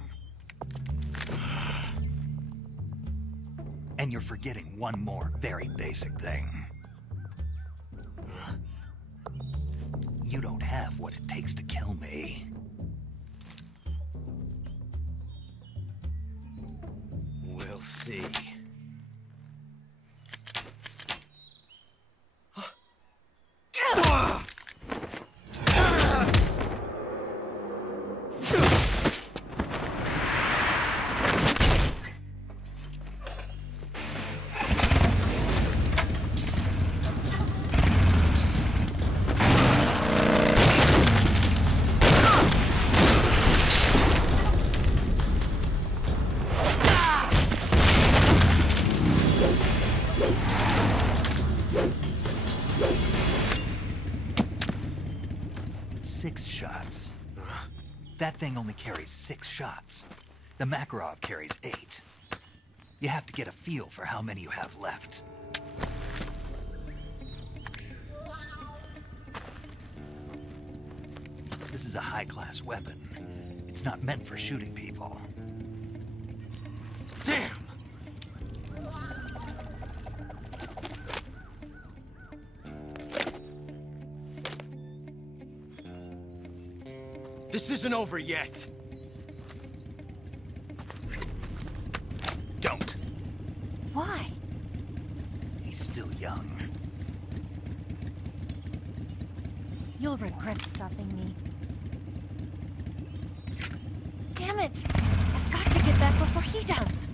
And you're forgetting one more very basic thing. You don't have what it takes to kill me. We'll see. That thing only carries 6 shots. The Makarov carries 8. You have to get a feel for how many you have left. This is a high-class weapon. It's not meant for shooting people. Damn! This isn't over yet. Don't. Why? He's still young. You'll regret stopping me. Damn it! I've got to get back before he does.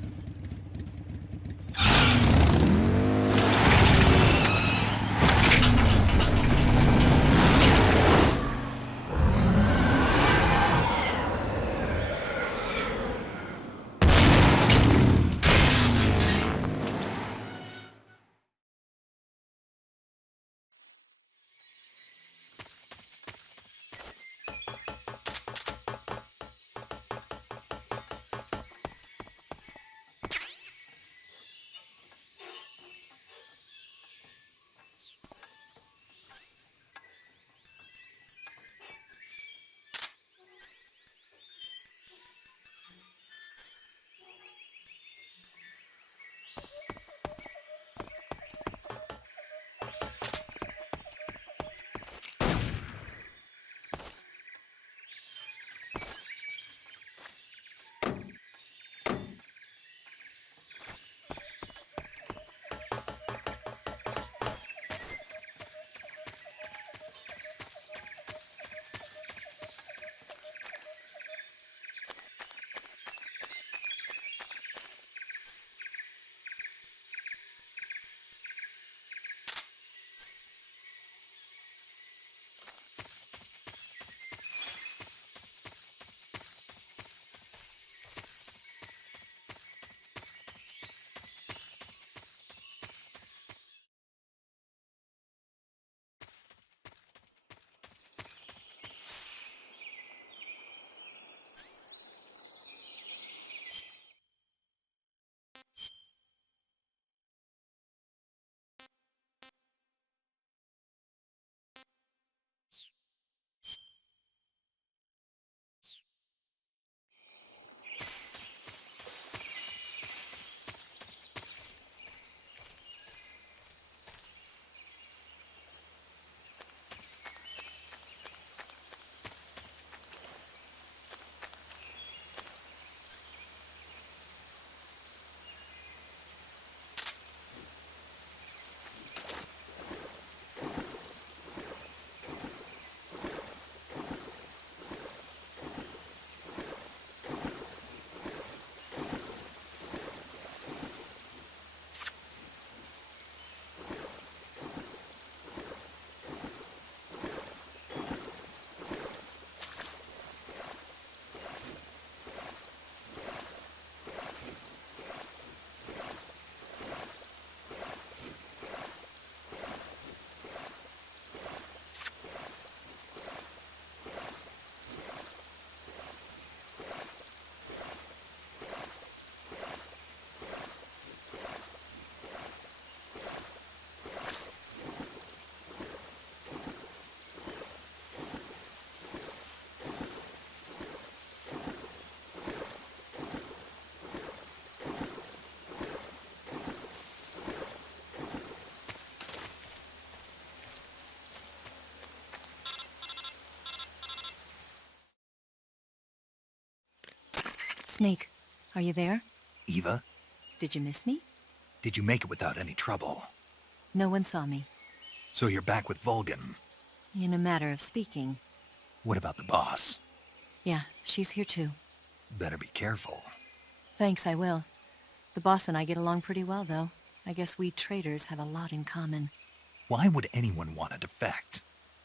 Snake, are you there? Eva, Did you miss me? did you make it without any trouble? No one saw me. So you're back with Vulcan. In a matter of speaking. What about the boss? Yeah, she's here too. Better be careful. Thanks, I will. The boss and I get along pretty well, though. I guess we traitors have a lot in common. Why would anyone want to defect?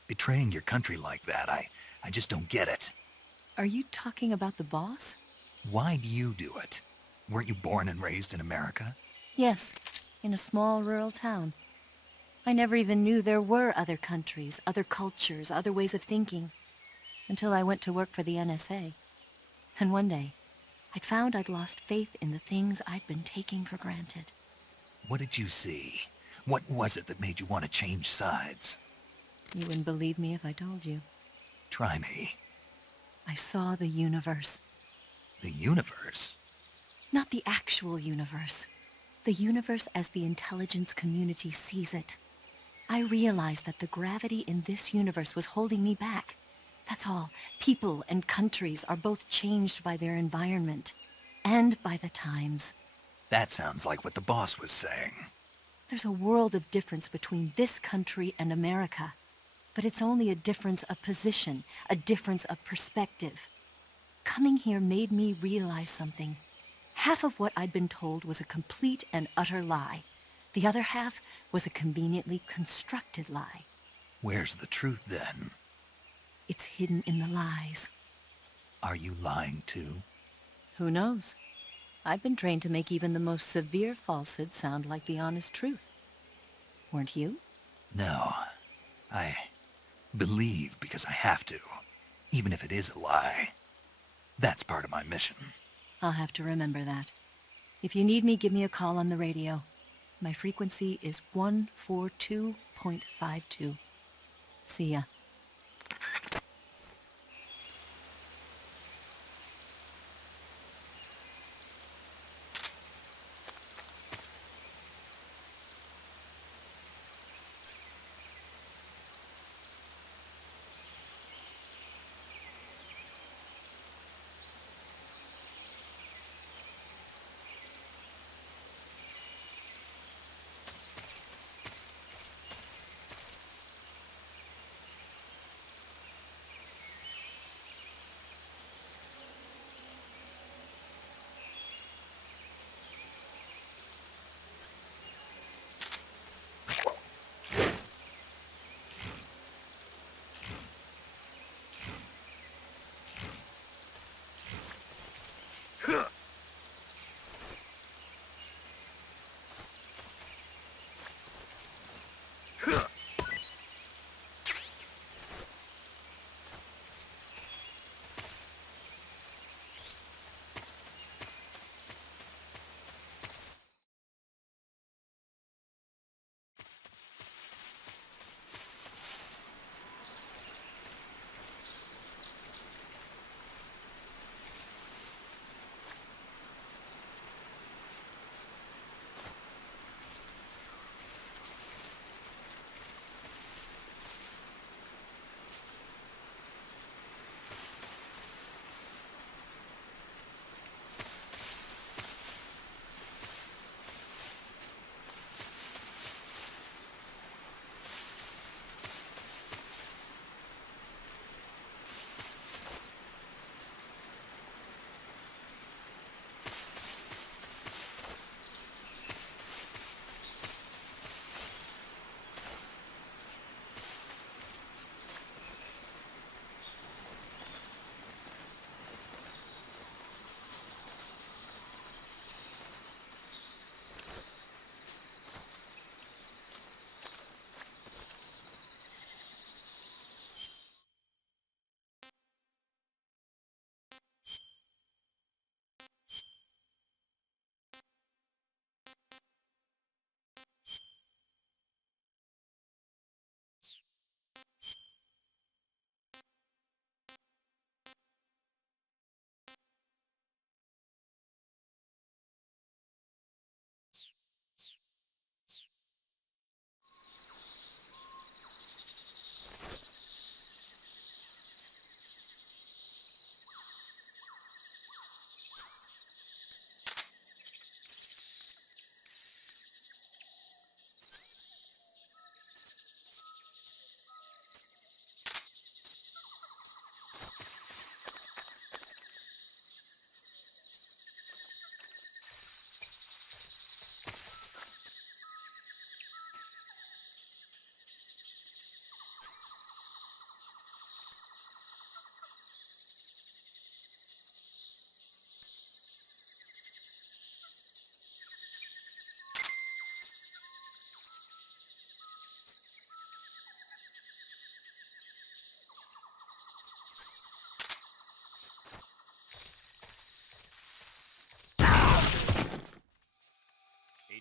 Betraying your country like that, I just don't get it. Are you talking about the boss? Why do you do it? Weren't you born and raised in America? Yes, in a small rural town. I never even knew there were other countries, other cultures, other ways of thinking, until I went to work for the NSA. And one day, I found I'd lost faith in the things I'd been taking for granted. What did you see? What was it that made you want to change sides? You wouldn't believe me if I told you. Try me. I saw the universe. The universe? Not the actual universe. The universe as the intelligence community sees it. I realized that the gravity in this universe was holding me back. That's all. People and countries are both changed by their environment and by the times. That sounds like what the boss was saying. There's a world of difference between this country and America. But it's only a difference of position, a difference of perspective. Coming here made me realize something. Half of what I'd been told was a complete and utter lie. The other half was a conveniently constructed lie. Where's the truth, then? It's hidden in the lies. Are you lying, too? Who knows? I've been trained to make even the most severe falsehood sound like the honest truth. Weren't you? No. I believe because I have to, even if it is a lie. That's part of my mission. I'll have to remember that. If you need me, give me a call on the radio. My frequency is 142.52. See ya.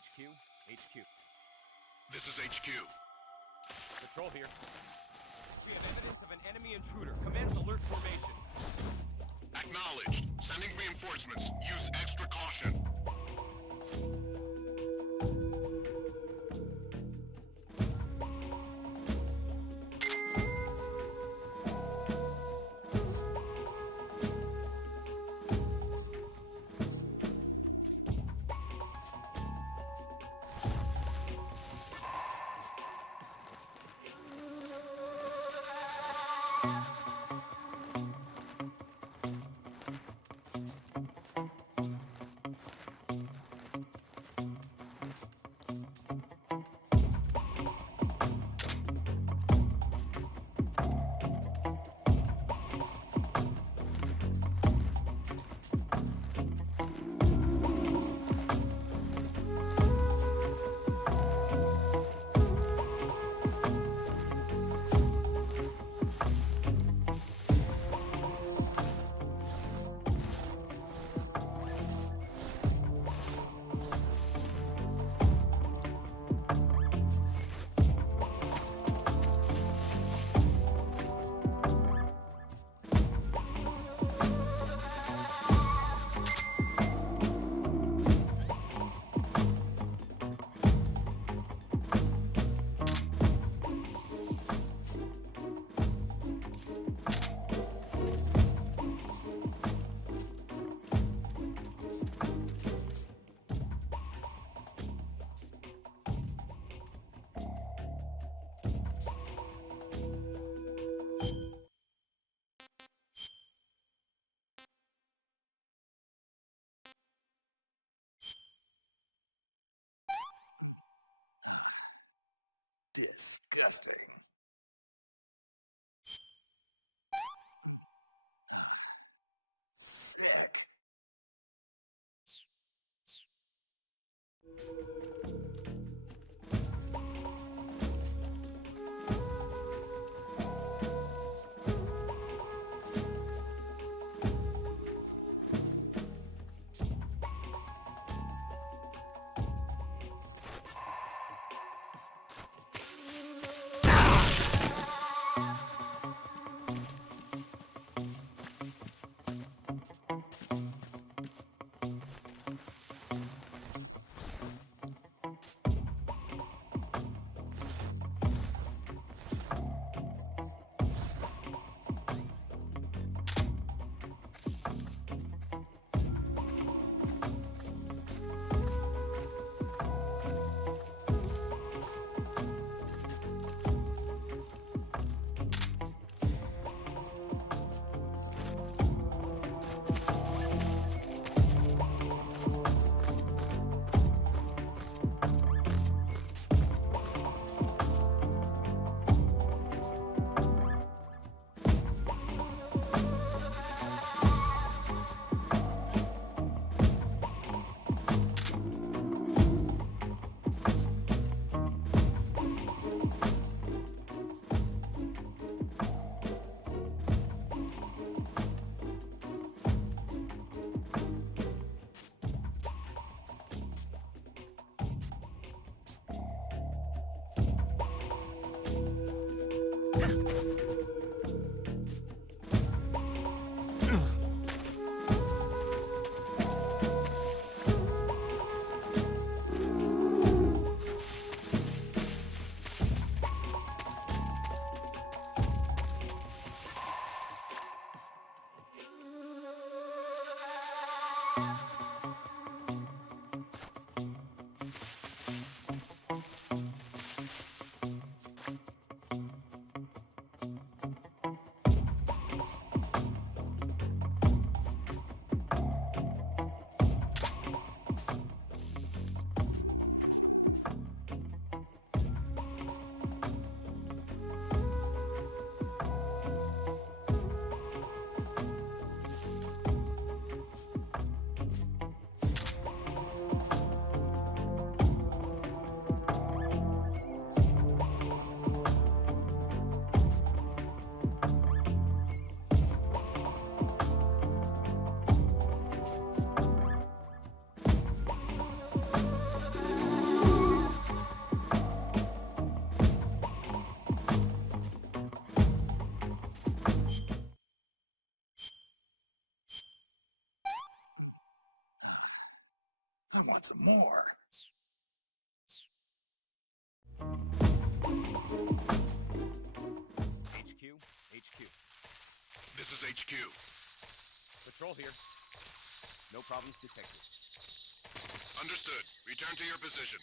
HQ. HQ. This is HQ. Patrol here. We have evidence of an enemy intruder. Commence alert formation. Acknowledged. Sending reinforcements. Use extra caution. Disgusting. Sick. some more. HQ, HQ. This is HQ. Patrol here. No problems detected. Understood. Return to your position.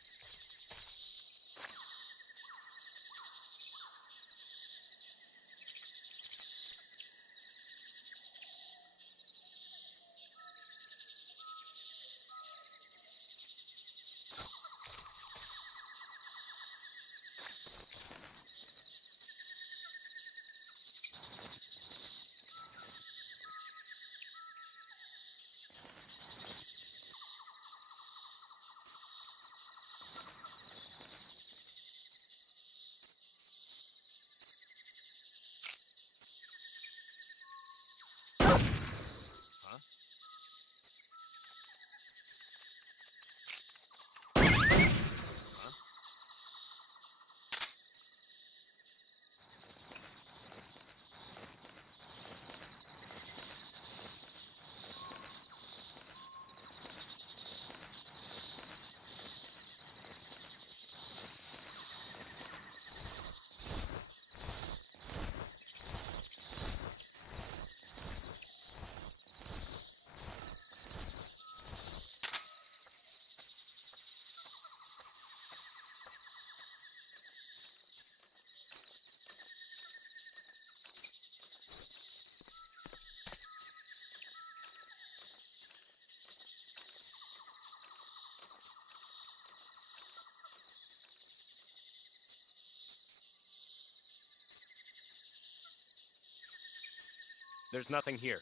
There's nothing here.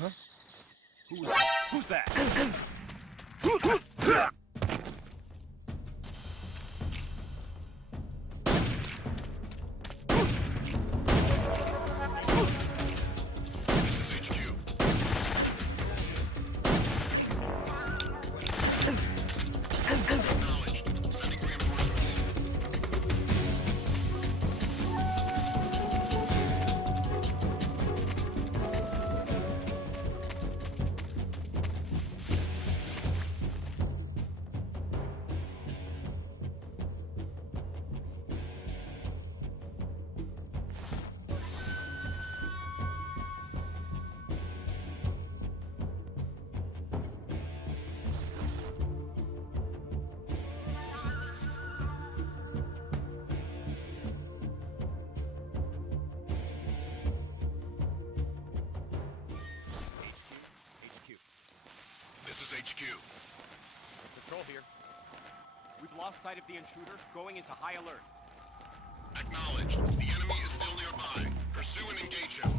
Huh? Who's that? This is HQ. Acknowledged. Sending reinforcements. This is HQ. Patrol here. We've lost sight of the intruder, going into high alert. Acknowledged. The enemy is still nearby. Pursue and engage him.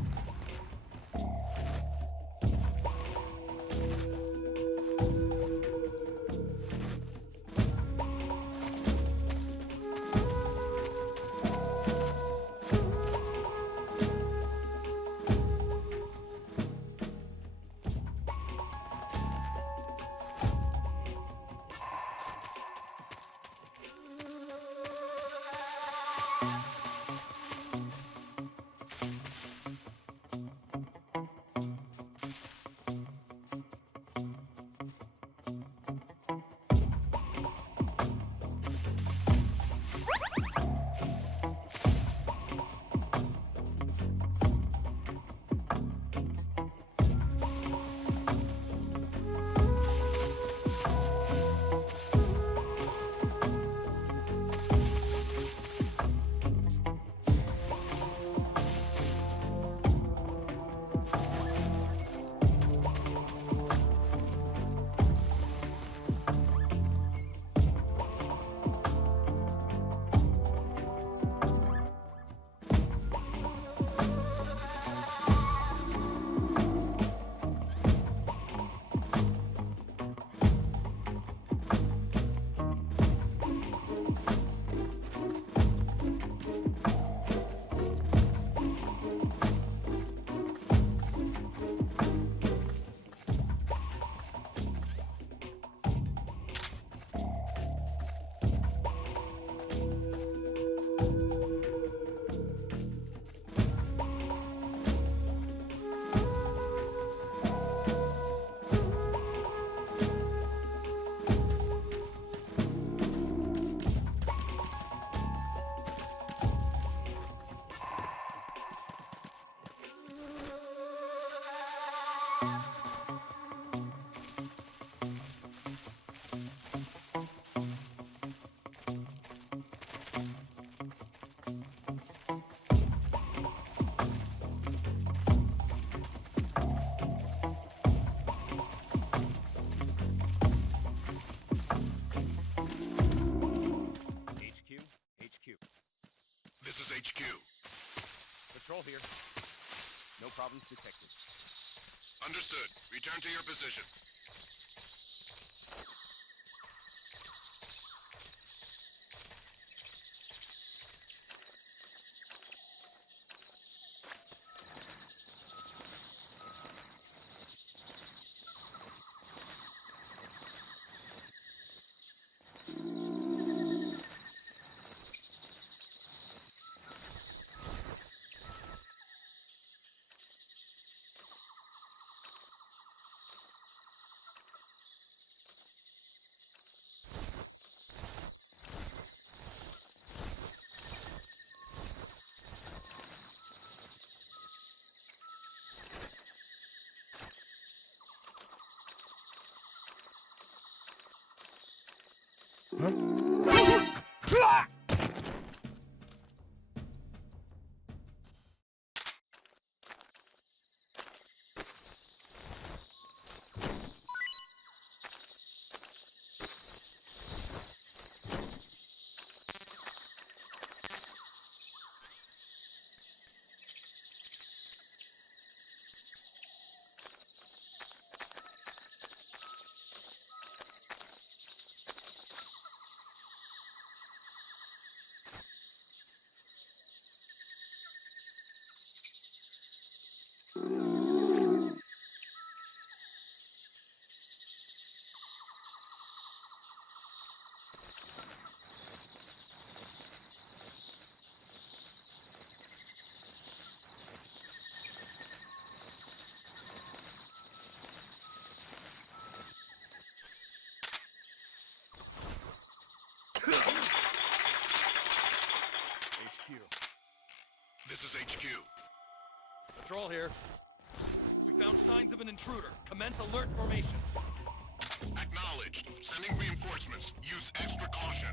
Patrol here. No problems detected. Understood. Return to your position. HQ. This is HQ. Patrol here. We found signs of an intruder. Commence alert formation. Acknowledged. Sending reinforcements. Use extra caution.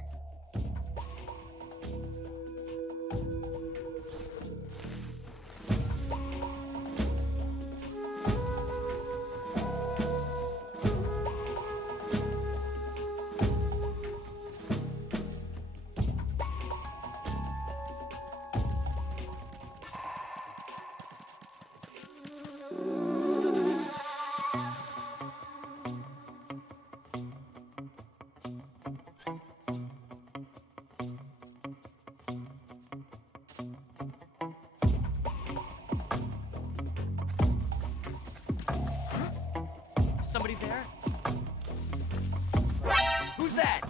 Somebody there? Who's that?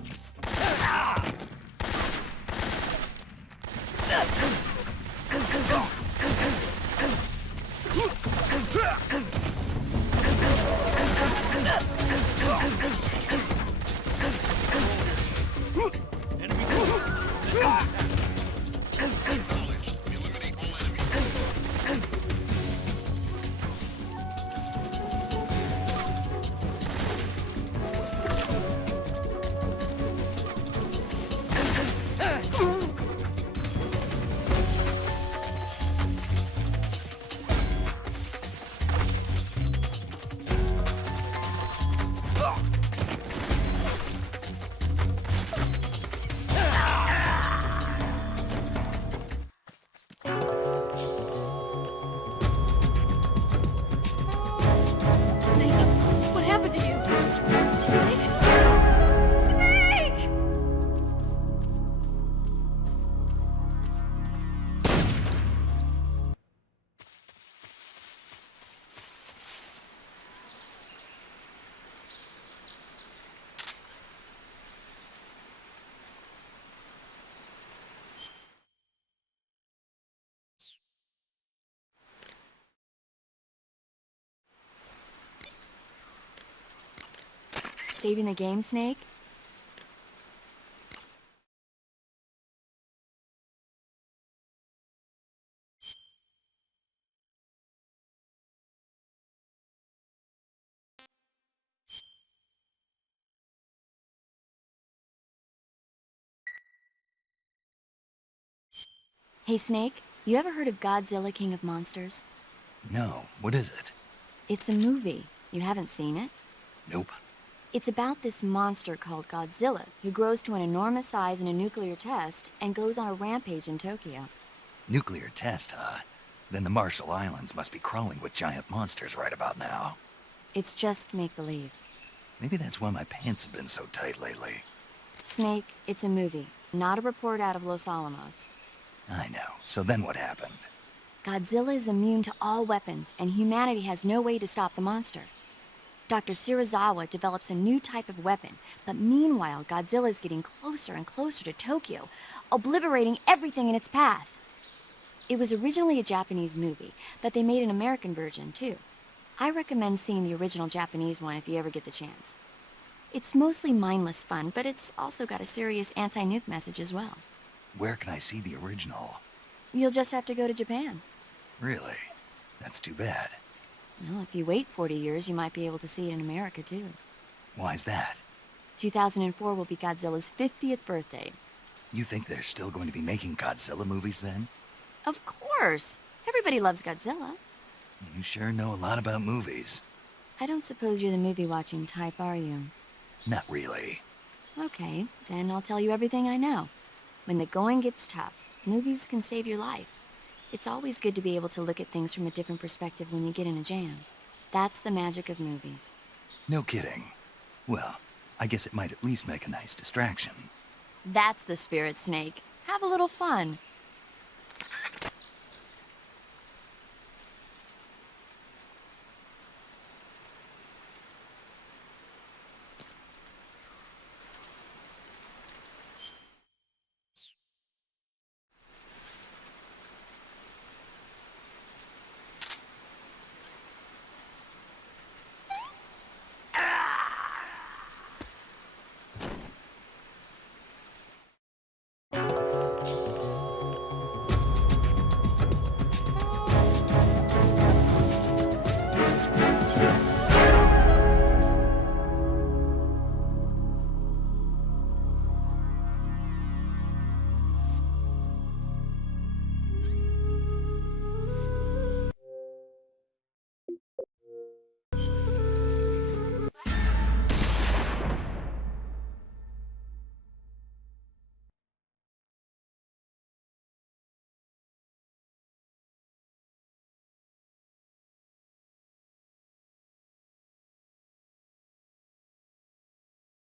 Saving the game, Snake? Hey, Snake, you ever heard of Godzilla, King of Monsters? No, what is it? It's a movie. You haven't seen it? Nope. It's about this monster called Godzilla, who grows to an enormous size in a nuclear test and goes on a rampage in Tokyo. Nuclear test, huh? Then the Marshall Islands must be crawling with giant monsters right about now. It's just make-believe. Maybe that's why my pants have been so tight lately. Snake, it's a movie, not a report out of Los Alamos. I know. So then what happened? Godzilla is immune to all weapons, and humanity has no way to stop the monster. Dr. Shirazawa develops a new type of weapon, but meanwhile, Godzilla is getting closer and closer to Tokyo, obliterating everything in its path. It was originally a Japanese movie, but they made an American version, too. I recommend seeing the original Japanese one if you ever get the chance. It's mostly mindless fun, but it's also got a serious anti-nuke message as well. Where can I see the original? You'll just have to go to Japan. Really? That's too bad. Well, if you wait 40 years, you might be able to see it in America, too. Why's that? 2004 will be Godzilla's 50th birthday. You think they're still going to be making Godzilla movies then? Of course! Everybody loves Godzilla. You sure know a lot about movies. I don't suppose you're the movie-watching type, are you? Not really. Okay, then I'll tell you everything I know. When the going gets tough, movies can save your life. It's always good to be able to look at things from a different perspective when you get in a jam. That's the magic of movies. No kidding. Well, I guess it might at least make a nice distraction. That's the spirit, Snake. Have a little fun.